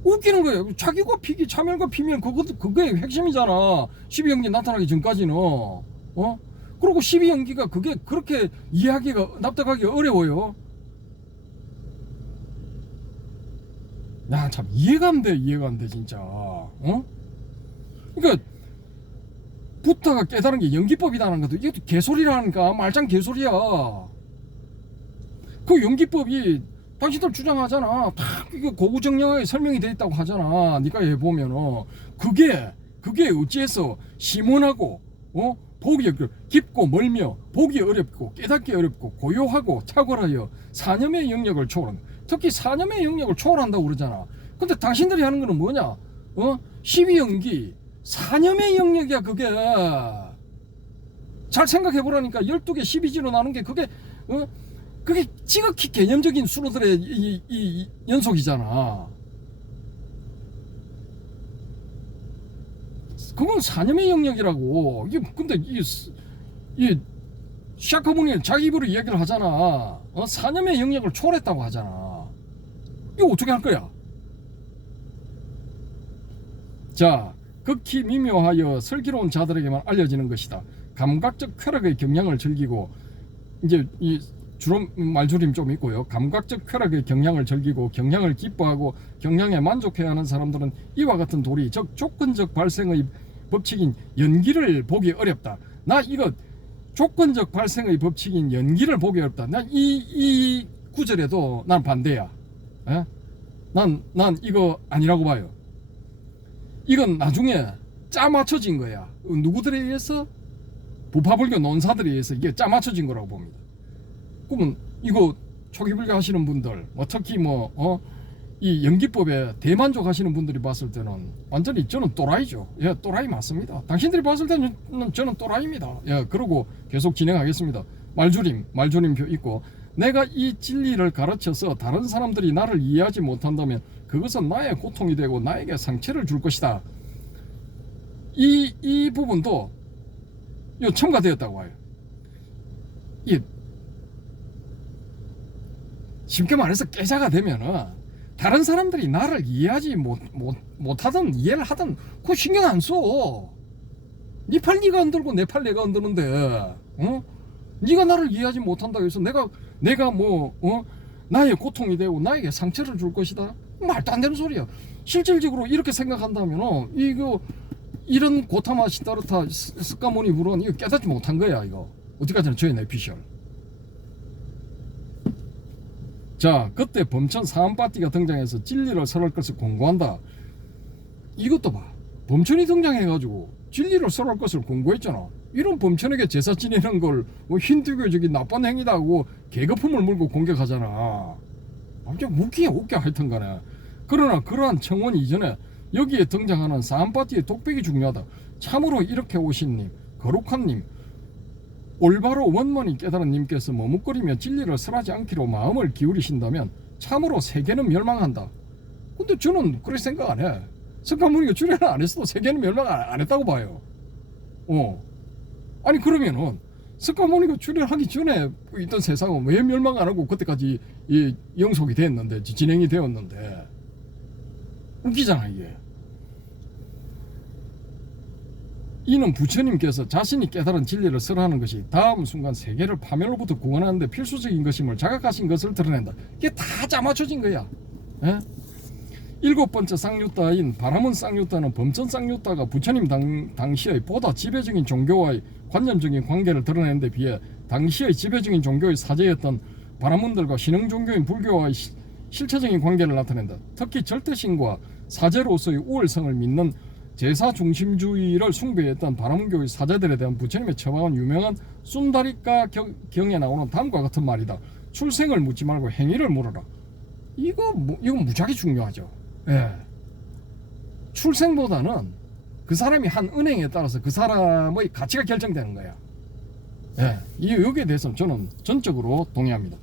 웃기는 거예요. 차기고 피기, 차멸과 피면 그게 핵심이잖아. 12연기 나타나기 전까지는. 그리고 12연기가 그게 그렇게 이해하기가, 납득하기 어려워요. 야, 참 이해가 안 돼 진짜. 그러니까 부타가 깨달은 게 연기법이라는 것도 이게 개소리라니까. 말짱 개소리야. 그 연기법이 당신들 주장하잖아. 다 이게 고구정령하게 설명이 돼 있다고 하잖아. 니가 해보면은 그게 어찌해서 심원하고 보기 깊고 멀며 보기 어렵고 깨닫기 어렵고 고요하고 탁월하여 사념의 영역을 초월한, 특히 사념의 영역을 초월한다고 그러잖아. 근데 당신들이 하는 거는 뭐냐? 12연기 사념의 영역이야. 그게 잘 생각해 보라니까. 12개 12지로 나눈 게 그게 그게 지극히 개념적인 수로들의 이 연속이잖아. 그건 사념의 영역이라고. 이게 근데 이 샤카무니 자기 입으로 이야기를 하잖아. 사념의 영역을 초월했다고 하잖아. 이거 어떻게 할 거야? 자, 극히 미묘하여 슬기로운 자들에게만 알려지는 것이다. 감각적 쾌락의 경향을 즐기고, 이제 이 주름 말줄임 좀 있고요. 감각적 쾌락의 경향을 즐기고 경향을 기뻐하고 경향에 만족해야 하는 사람들은 이와 같은 도리, 즉 조건적 발생의 법칙인 연기를 보기 어렵다. 나 이거 조건적 발생의 법칙인 연기를 보기 어렵다. 난 이 구절에도 난 반대야. 에? 난 이거 아니라고 봐요. 이건 나중에 짜 맞춰진 거야. 누구들에 의해서? 부파불교 논사들에 의해서 이게 짜 맞춰진 거라고 봅니다. 그러면 이거 초기불교 하시는 분들, 특히 이 연기법에 대만족하시는 분들이 봤을 때는 완전히 저는 또라이죠. 예, 또라이 맞습니다. 당신들이 봤을 때는 저는 또라이입니다. 예, 그러고 계속 진행하겠습니다. 말줄임표 있고, 내가 이 진리를 가르쳐서 다른 사람들이 나를 이해하지 못한다면 그것은 나의 고통이 되고 나에게 상처를 줄 것이다. 이 부분도 첨가되었다고 해요. 쉽게 말해서 깨자가 되면은 다른 사람들이 나를 이해하지 못하든 이해를 하든 그거 신경 안 써. 네 팔 네가 흔들고 내 팔 내가 흔드는데, 네가 나를 이해하지 못한다고 해서 내가 나의 고통이 되고 나에게 상처를 줄 것이다? 말도 안 되는 소리야. 실질적으로 이렇게 생각한다면 이런 고타마 시다르타 스카모니 불은 이거 깨닫지 못한 거야. 이거 어디까지나 저의 내피셜. 자, 그때 범천 사암파티가 등장해서 진리를 설할 것을 공고한다. 이것도 봐. 범천이 등장해가지고 진리를 설할 것을 공고했잖아. 이런 범천에게 제사 지내는 걸 힌두교적인 나쁜 행위다고 계급품을 물고 공격하잖아. 완전 웃겨 하여튼 간에. 그러나 그러한 청원 이전에 여기에 등장하는 사암파티의 독백이 중요하다. 참으로 이렇게 오신 님, 거룩한 님, 올바로 원만히 깨달은 님께서 머뭇거리며 진리를 설하지 않기로 마음을 기울이신다면 참으로 세계는 멸망한다. 근데 저는 그렇게 생각 안 해. 석가모니가 출연을 안 했어도 세계는 멸망 안 했다고 봐요. 아니 그러면은 석가모니가 출연하기 전에 있던 세상은 왜 멸망 안 하고 그때까지 영속이 됐는데, 진행이 되었는데. 웃기잖아 이게. 이는 부처님께서 자신이 깨달은 진리를 설하는 것이 다음 순간 세계를 파멸로부터 구원하는 데 필수적인 것임을 자각하신 것을 드러낸다. 이게 다 짜맞춰진 거야. 에? 7번째 쌍유따인 바라문 쌍유따는 범천 쌍유따가 부처님 당시의 보다 지배적인 종교와의 관념적인 관계를 드러내는 데 비해 당시의 지배적인 종교의 사제였던 바라문들과 신흥 종교인 불교와의 실체적인 관계를 나타낸다. 특히 절대신과 사제로서의 우월성을 믿는 제사 중심주의를 숭배했던 바라문교의 사제들에 대한 부처님의 처방은 유명한 순다리까 경에 나오는 다음과 같은 말이다. 출생을 묻지 말고 행위를 물어라. 이거 무지하게 중요하죠. 예. 출생보다는 그 사람이 한 은행에 따라서 그 사람의 가치가 결정되는 거야. 예. 여기에 대해서는 저는 전적으로 동의합니다.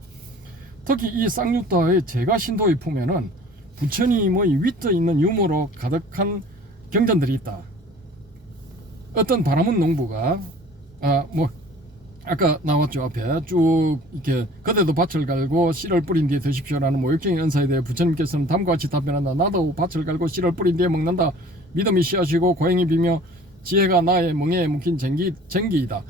특히 이 쌍유따의 제가 신도의 품에는 부처님의 위트 있는 유머로 가득한 경전들이 있다. 어떤 바라문 농부가 아까 나왔죠. 앞에 쭉 이렇게 그대도 밭을 갈고 씨를 뿌린 뒤에 드십시오라는 모욕적인 은사에 대해 부처님께서는 다음과 같이 답변한다. 나도 밭을 갈고 씨를 뿌린 뒤에 먹는다. 믿음이 씨앗이고 고행이 비며 지혜가 나의 멍에에 묵힌 쟁기이다.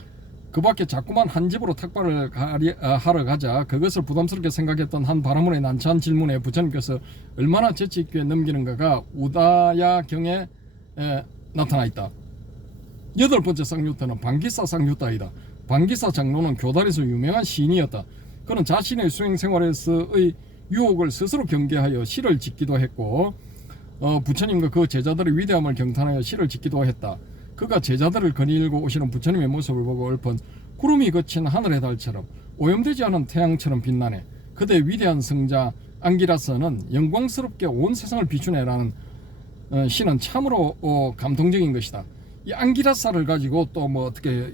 그 밖에 자꾸만 한 집으로 탁발을 하러 가자 그것을 부담스럽게 생각했던 한 바라문의 난처한 질문에 부처님께서 얼마나 재치있게 넘기는가가 우다야경에 나타나 있다. 8번째 쌍유따는 방기사 쌍유따이다. 방기사 장로는 교달에서 유명한 시인이었다. 그는 자신의 수행 생활에서의 유혹을 스스로 경계하여 시를 짓기도 했고 부처님과 그 제자들의 위대함을 경탄하여 시를 짓기도 했다. 그가 제자들을 거닐고 오시는 부처님의 모습을 보고 읊은 구름이 거친 하늘의 달처럼 오염되지 않은 태양처럼 빛나네. 그대 위대한 성자 앙기라스는 영광스럽게 온 세상을 비추네라는 시는 참으로 감동적인 것이다. 이 앙기라사를 가지고 또 뭐 어떻게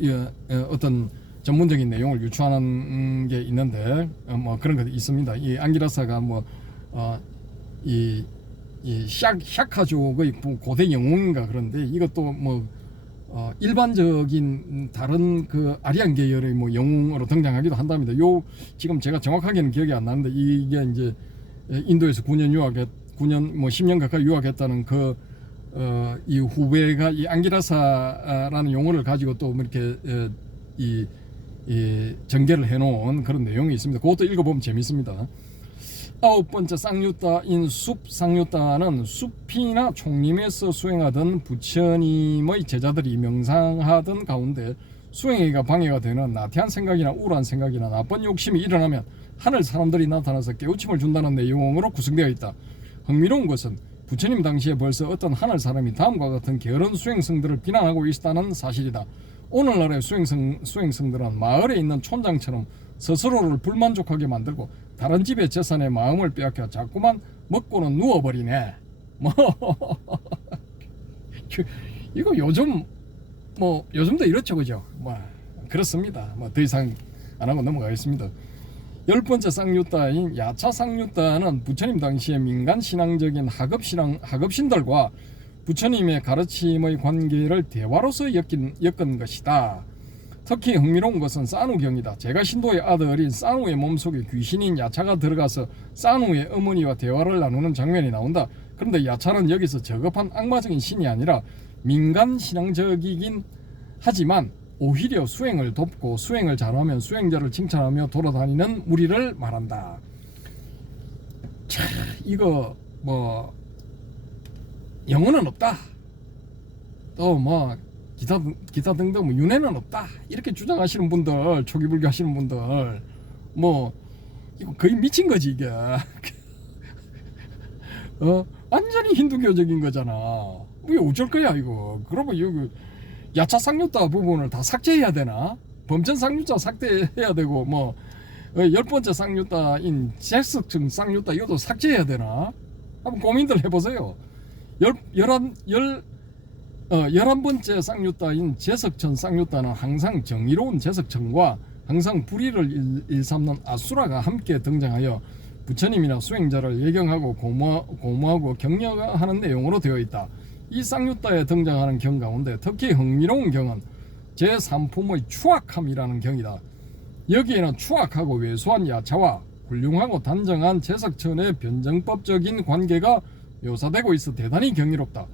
어떤 전문적인 내용을 유추하는 게 있는데 뭐 그런 것도 있습니다. 이 앙기라사가 이 샤카족의 고대 영웅인가 그런데 이것도 뭐 일반적인 다른 그 아리안 계열의 뭐 영웅으로 등장하기도 한답니다. 요 지금 제가 정확하게는 기억이 안 나는데 이게 이제 인도에서 9년 뭐 10년 가까이 유학했다는 이 후배가 이 앙기라사라는 용어를 가지고 또 이렇게 이 전개를 해놓은 그런 내용이 있습니다. 그것도 읽어보면 재밌습니다. 9번째 쌍유따인 숲. 쌍유따는 숲이나 총림에서 수행하던 부처님의 제자들이 명상하던 가운데 수행에가 방해가 되는 나태한 생각이나 우울한 생각이나 나쁜 욕심이 일어나면 하늘 사람들이 나타나서 깨우침을 준다는 내용으로 구성되어 있다. 흥미로운 것은 부처님 당시에 벌써 어떤 하늘 사람이 다음과 같은 게으른 수행성들을 비난하고 있다는 사실이다. 오늘날의 수행성들은 마을에 있는 촌장처럼 스스로를 불만족하게 만들고 다른 집의 재산에 마음을 빼앗겨 자꾸만 먹고는 누워버리네. 뭐 이거 요즘도 이렇죠, 그죠? 뭐 그렇습니다. 뭐 더 이상 안 하고 넘어가겠습니다. 10번째 쌍유따인 야차 쌍유따는 부처님 당시의 민간 신앙적인 하급신들과 부처님의 가르침의 관계를 대화로서 엮은 것이다. 특히 흥미로운 것은 싸누경이다. 제가 신도의 아들인 싸누의 몸속에 귀신인 야차가 들어가서 싸누의 어머니와 대화를 나누는 장면이 나온다. 그런데 야차는 여기서 저급한 악마적인 신이 아니라 민간 신앙적이긴 하지만 오히려 수행을 돕고 수행을 잘하면 수행자를 칭찬하며 돌아다니는 무리를 말한다. 자, 이거 뭐 영혼은 없다. 또 뭐 기타 등등 뭐 윤회는 없다. 이렇게 주장하시는 분들, 초기불교 하시는 분들 뭐 이거 거의 미친 거지 이게. 완전히 힌두교적인 거잖아. 이게 어쩔 거야 이거. 그러면 여기 야차 쌍유따 부분을 다 삭제해야 되나? 범천 쌍유따 삭제해야 되고 뭐 10번째 쌍유따인 제석층 쌍유따 이것도 삭제해야 되나? 한번 고민들 해보세요. 11번째 쌍유따인 제석천 쌍유따는 항상 정의로운 제석천과 항상 불의를 일삼는 아수라가 함께 등장하여 부처님이나 수행자를 예경하고 고모하고 격려하는 내용으로 되어 있다. 이 쌍유따에 등장하는 경 가운데 특히 흥미로운 경은 제3품의 추악함이라는 경이다. 여기에는 추악하고 왜소한 야차와 훌륭하고 단정한 제석천의 변정법적인 관계가 묘사되고 있어 대단히 경이롭다.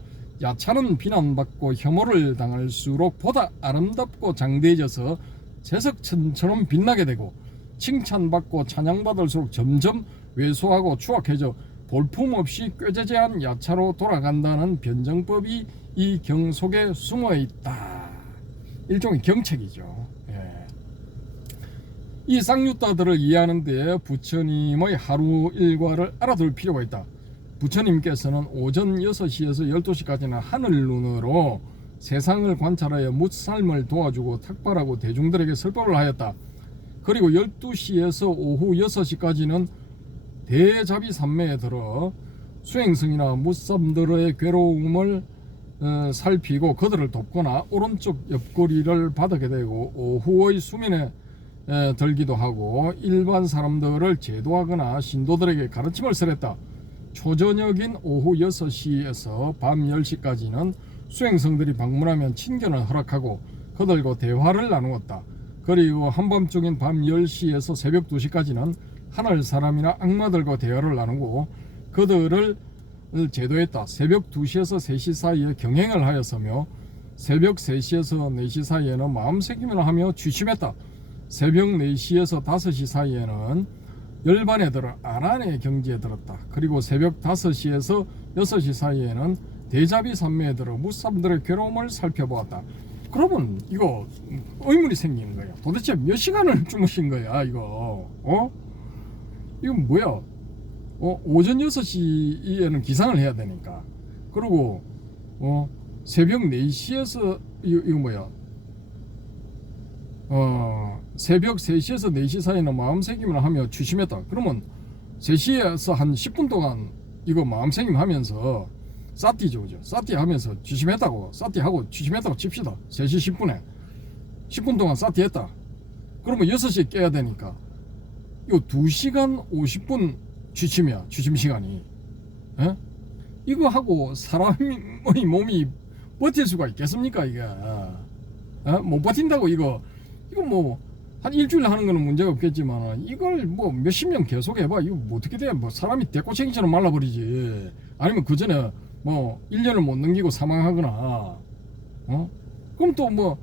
야차는 비난받고 혐오를 당할수록 보다 아름답고 장대해져서 제석천처럼 빛나게 되고 칭찬받고 찬양받을수록 점점 왜소하고 추악해져 볼품없이 꾀죄죄한 야차로 돌아간다는 변정법이 이 경 속에 숨어 있다. 일종의 경책이죠. 이 쌍유따들을 이해하는 데 부처님의 하루 일과를 알아둘 필요가 있다. 부처님께서는 오전 6시에서 12시까지는 하늘 눈으로 세상을 관찰하여 묻삶을 도와주고 탁발하고 대중들에게 설법을 하였다. 그리고 12시에서 오후 6시까지는 대자비 삼매에 들어 수행승이나 묻삼들의 괴로움을 살피고 그들을 돕거나 오른쪽 옆구리를 바닥에 대고 오후의 수면에 들기도 하고 일반 사람들을 제도하거나 신도들에게 가르침을 설했다. 초저녁인 오후 6시에서 밤 10시까지는 수행성들이 방문하면 친견을 허락하고 그들과 대화를 나누었다. 그리고 한밤중인 밤 10시에서 새벽 2시까지는 하늘 사람이나 악마들과 대화를 나누고 그들을 제도했다. 새벽 2시에서 3시 사이에 경행을 하였으며 새벽 3시에서 4시 사이에는 마음새김을 하며 취침했다. 새벽 4시에서 5시 사이에는 열반에 들어 아란의 경지에 들었다. 그리고 새벽 5시에서 6시 사이에는 대자비 산매에 들어 묻삼들의 괴로움을 살펴보았다. 그러면 이거 의문이 생기는 거야. 도대체 몇 시간을 주무신 거야 이거? 이건 뭐야? 오전 6시에는 기상을 해야 되니까. 그리고 새벽 4시에서 이거 뭐야? 새벽 3시에서 4시 사이는 마음새김을 하며 취침했다. 그러면 3시에서 한 10분 동안 이거 마음새김 하면서 사띠죠, 그죠? 사띠 하면서 취침했다고, 사띠 하고 취침했다고 칩시다. 3시 10분에 10분 동안 사띠 했다. 그러면 6시에 깨야 되니까 요 2시간 50분 취침이야, 취침 시간이. 에? 이거 하고 사람의 몸이 버틸 수가 있겠습니까, 이게? 못 버틴다고 이거 뭐 한 일주일 하는 거는 문제가 없겠지만 이걸 뭐 몇십 년 계속 해봐 이거 뭐 어떻게 돼? 뭐 사람이 대꼬챙이처럼 말라버리지. 아니면 그 전에 뭐 1년을 못 넘기고 사망하거나 그럼 또 뭐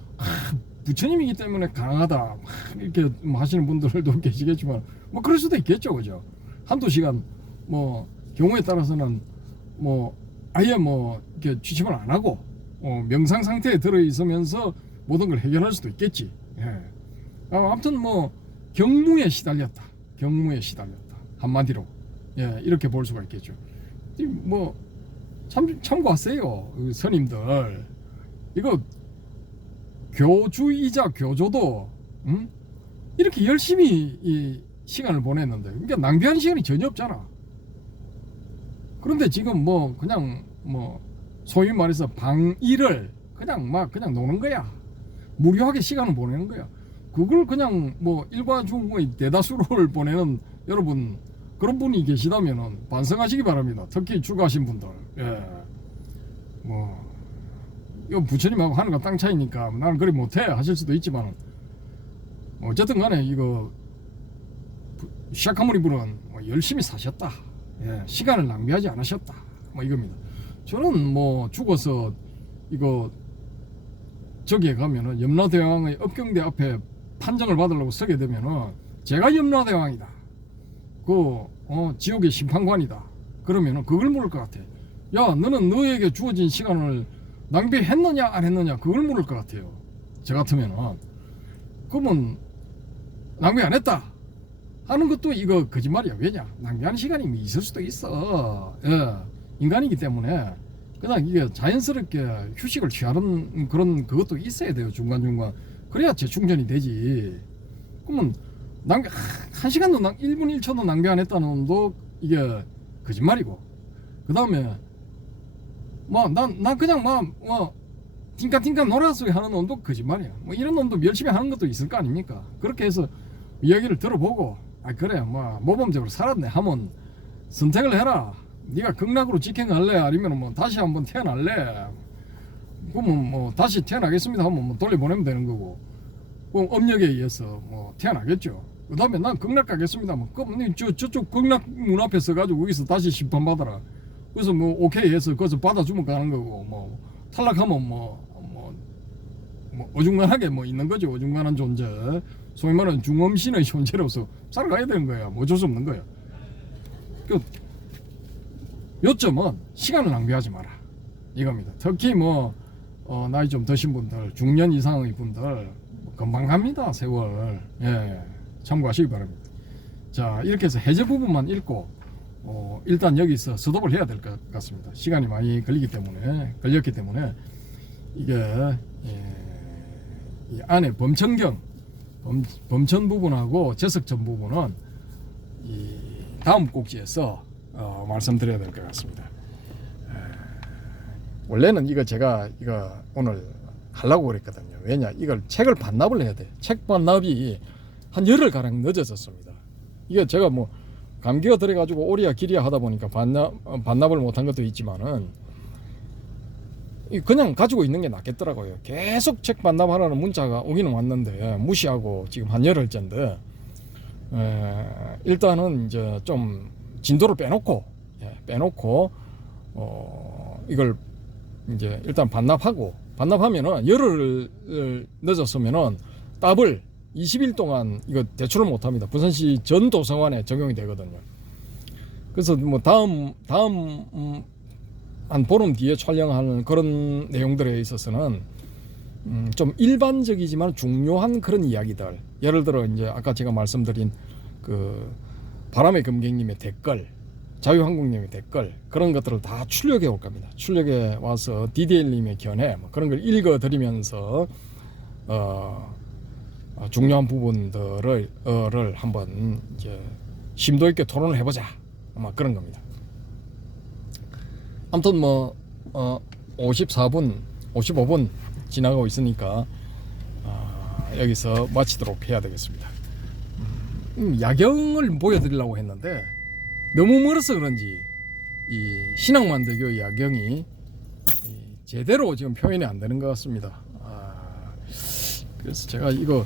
부처님이기 때문에 강하다 이렇게 하시는 분들도 계시겠지만 뭐 그럴 수도 있겠죠, 그죠? 한두 시간 뭐 경우에 따라서는 뭐 아예 뭐 이렇게 취침을 안 하고 명상 상태에 들어 있으면서 모든 걸 해결할 수도 있겠지. 예. 아무튼 뭐 경무에 시달렸다. 경무에 시달렸다. 한마디로 이렇게 볼 수가 있겠죠. 뭐 참고하세요, 스님들. 이거 교주이자 교조도 이렇게 열심히 이 시간을 보냈는데 그러니까 낭비하는 시간이 전혀 없잖아. 그런데 지금 뭐 그냥 뭐 소위 말해서 방일을 그냥 노는 거야. 무료하게 시간을 보내는 거야. 그걸 그냥 뭐 일과 중의 대다수를 보내는 여러분 그런 분이 계시다면은 반성하시기 바랍니다. 특히 출가하신 분들. 뭐 이거 부처님하고 하늘과 땅 차이니까 나는 그리 못해 하실 수도 있지만 어쨌든 간에 이거 시아카모니 분은 뭐 열심히 사셨다. 시간을 낭비하지 않으셨다. 뭐 이겁니다. 저는 뭐 죽어서 이거 저기에 가면은 염라대왕의 업경대 앞에 판정을 받으려고 서게 되면은 제가 염라대왕이다. 지옥의 심판관이다. 그러면은 그걸 물을 것 같아. 야, 너는 너에게 주어진 시간을 낭비했느냐 안 했느냐 그걸 물을 것 같아요. 저 같으면은. 그러면 낭비 안 했다 하는 것도 이거 거짓말이야. 왜냐? 낭비하는 시간이 있을 수도 있어. 인간이기 때문에 그냥 이게 자연스럽게 휴식을 취하는 그런 그것도 있어야 돼요. 중간중간. 그래야 재충전이 되지. 그러면 한 시간도 1분 1초도 낭비 안 했다는 놈도 이게 거짓말이고. 그 다음에 뭐 난 그냥 뭐 띵까띵까 놀아서 하는 놈도 거짓말이야. 뭐 이런 놈도 열심히 하는 것도 있을 거 아닙니까? 그렇게 해서 이야기를 들어보고 그래 뭐 모범적으로 살았네 하면 선택을 해라. 네가 극락으로 직행할래 아니면 뭐 다시 한번 태어날래? 그러면 뭐 다시 태어나겠습니다 하면 뭐 돌려보내면 되는 거고, 그럼 업력에 의해서 뭐 태어나겠죠. 그 다음에 난 극락 가겠습니다. 뭐 그럼 저쪽 극락 문 앞에 서가지고 거기서 다시 심판 받아라. 그래서 뭐 오케이 해서 거기서 받아주면 가는 거고, 뭐 탈락하면 뭐 어중간하게 뭐 있는 거죠. 어중간한 존재, 소위 말하는 중엄신의 존재로서 살아가야 되는 거야. 뭐 어쩔 수 없는 거야. 그 요점은 시간을 낭비하지 마라 이겁니다. 특히 뭐 나이 좀 드신 분들, 중년 이상의 분들 금방 갑니다. 세월. 참고하시기 바랍니다. 자, 이렇게 해서 해제 부분만 읽고 일단 여기서 스톱을 해야 될 것 같습니다. 시간이 많이 걸렸기 때문에 이게 이 안에 범천경, 범천 부분하고 제석전 부분은 이 다음 꼭지에서 말씀드려야 될 것 같습니다. 원래는 이거 제가 오늘 하려고 그랬거든요. 왜냐, 이걸 책을 반납을 해야 돼. 책 반납이 한 열흘가량 늦어졌습니다. 이게 제가 뭐 감기가 들어가지고 오리야 기리야 하다 보니까 반납을 못한 것도 있지만은 그냥 가지고 있는 게 낫겠더라고요. 계속 책 반납하라는 문자가 오기는 왔는데 무시하고 지금 한 열흘째인데 일단은 이제 좀 진도를 빼놓고 이걸 이제 일단 반납하면은 열흘 늦었으면은 답을 20일 동안 이거 대출을 못 합니다. 부산시 전 도서관에 적용이 되거든요. 그래서 뭐 다음 한 보름 뒤에 촬영하는 그런 내용들에 있어서는 좀 일반적이지만 중요한 그런 이야기들, 예를 들어 이제 아까 제가 말씀드린 그 바람의 금객님의 댓글, 자유한국님의 댓글 그런 것들을 다 출력해 올 겁니다. 출력해 와서 DDL님의 견해 뭐 그런 걸 읽어드리면서 중요한 부분들을 한번 이제 심도 있게 토론을 해보자 아마 그런 겁니다. 아무튼 뭐 54분 55분 지나가고 있으니까 여기서 마치도록 해야 되겠습니다. 야경을 보여드리려고 했는데 너무 멀어서 그런지 이 신앙만대교 야경이 제대로 지금 표현이 안 되는 것 같습니다. 그래서 제가 이거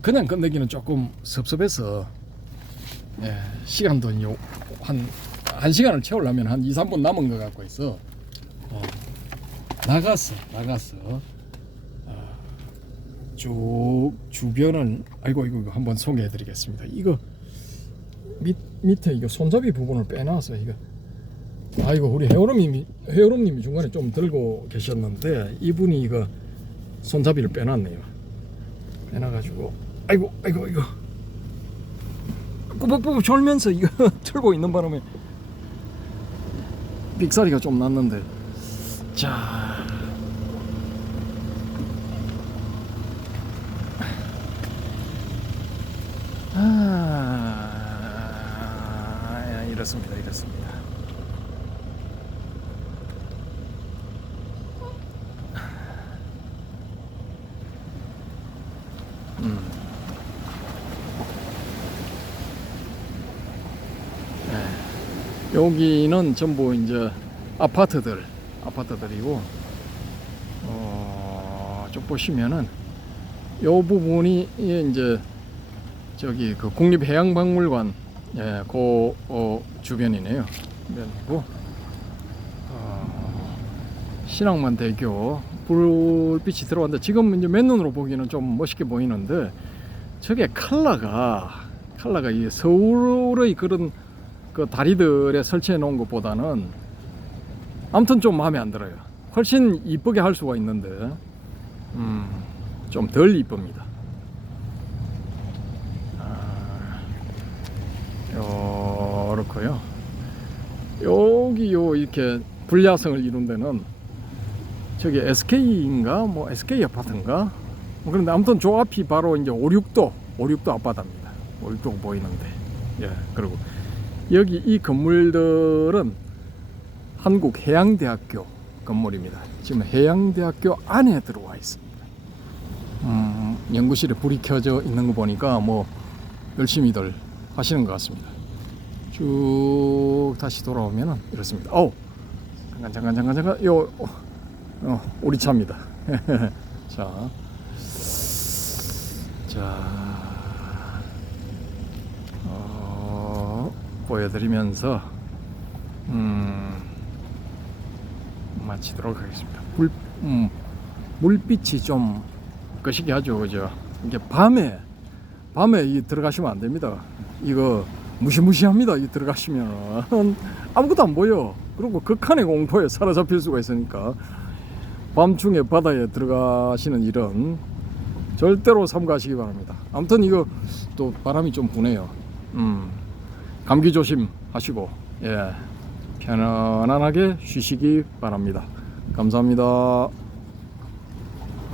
그냥 끝내기는 조금 섭섭해서 시간도 한 1시간을 채우려면 한 2-3분 남은 것 같고 있어. 나갔어 쭉 주변을 이거 한번 소개해 드리겠습니다. 이거 밑에 이거 손잡이 부분을 빼놔서 이거 우리 회오름님이 중간에 좀 들고 계셨는데 이분이 이거 손잡이를 빼놨네요. 빼놔가지고 이거 꾸벅꾸벅 졸면서 이거 틀고 있는 바람에 삑사리가 좀 났는데 자 이렇습니다. 여기는 전부 이제 아파트들이고 쭉 보시면은 요 부분이 이제 저기 그 국립해양박물관 그 주변이네요. 주변이고 신앙만대교 불빛이 들어왔는데 지금 이제 맨눈으로 보기는 좀 멋있게 보이는데 저게 컬러가 이 서울의 그런 그 다리들에 설치해 놓은 것보다는 아무튼 좀 마음에 안 들어요. 훨씬 이쁘게 할 수가 있는데 좀 덜 이쁩니다. 그렇고요. 여기 이렇게 불야성을 이룬 데는 저기 SK인가 SK 아파트인가 그런데 아무튼 저 앞이 바로 이제 5-6도 아파트입니다. 5-6도 보이는데 그리고 여기 이 건물들은 한국해양대학교 건물입니다. 지금 해양대학교 안에 들어와 있습니다. 연구실에 불이 켜져 있는 거 보니까 열심히들 하시는 것 같습니다. 쭉 다시 돌아오면은 이렇습니다. 잠깐 우리 차입니다. 보여드리면서 마치도록 하겠습니다. 물빛이 좀 거시기 하죠, 그죠? 이게 밤에 들어가시면 안 됩니다. 이거 무시무시합니다. 이 들어가시면 아무것도 안 보여. 그리고 극한의 공포에 사로잡힐 수가 있으니까 밤중에 바다에 들어가시는 일은 절대로 삼가하시기 바랍니다. 아무튼 이거 또 바람이 좀 부네요. 감기 조심하시고 편안하게 쉬시기 바랍니다. 감사합니다.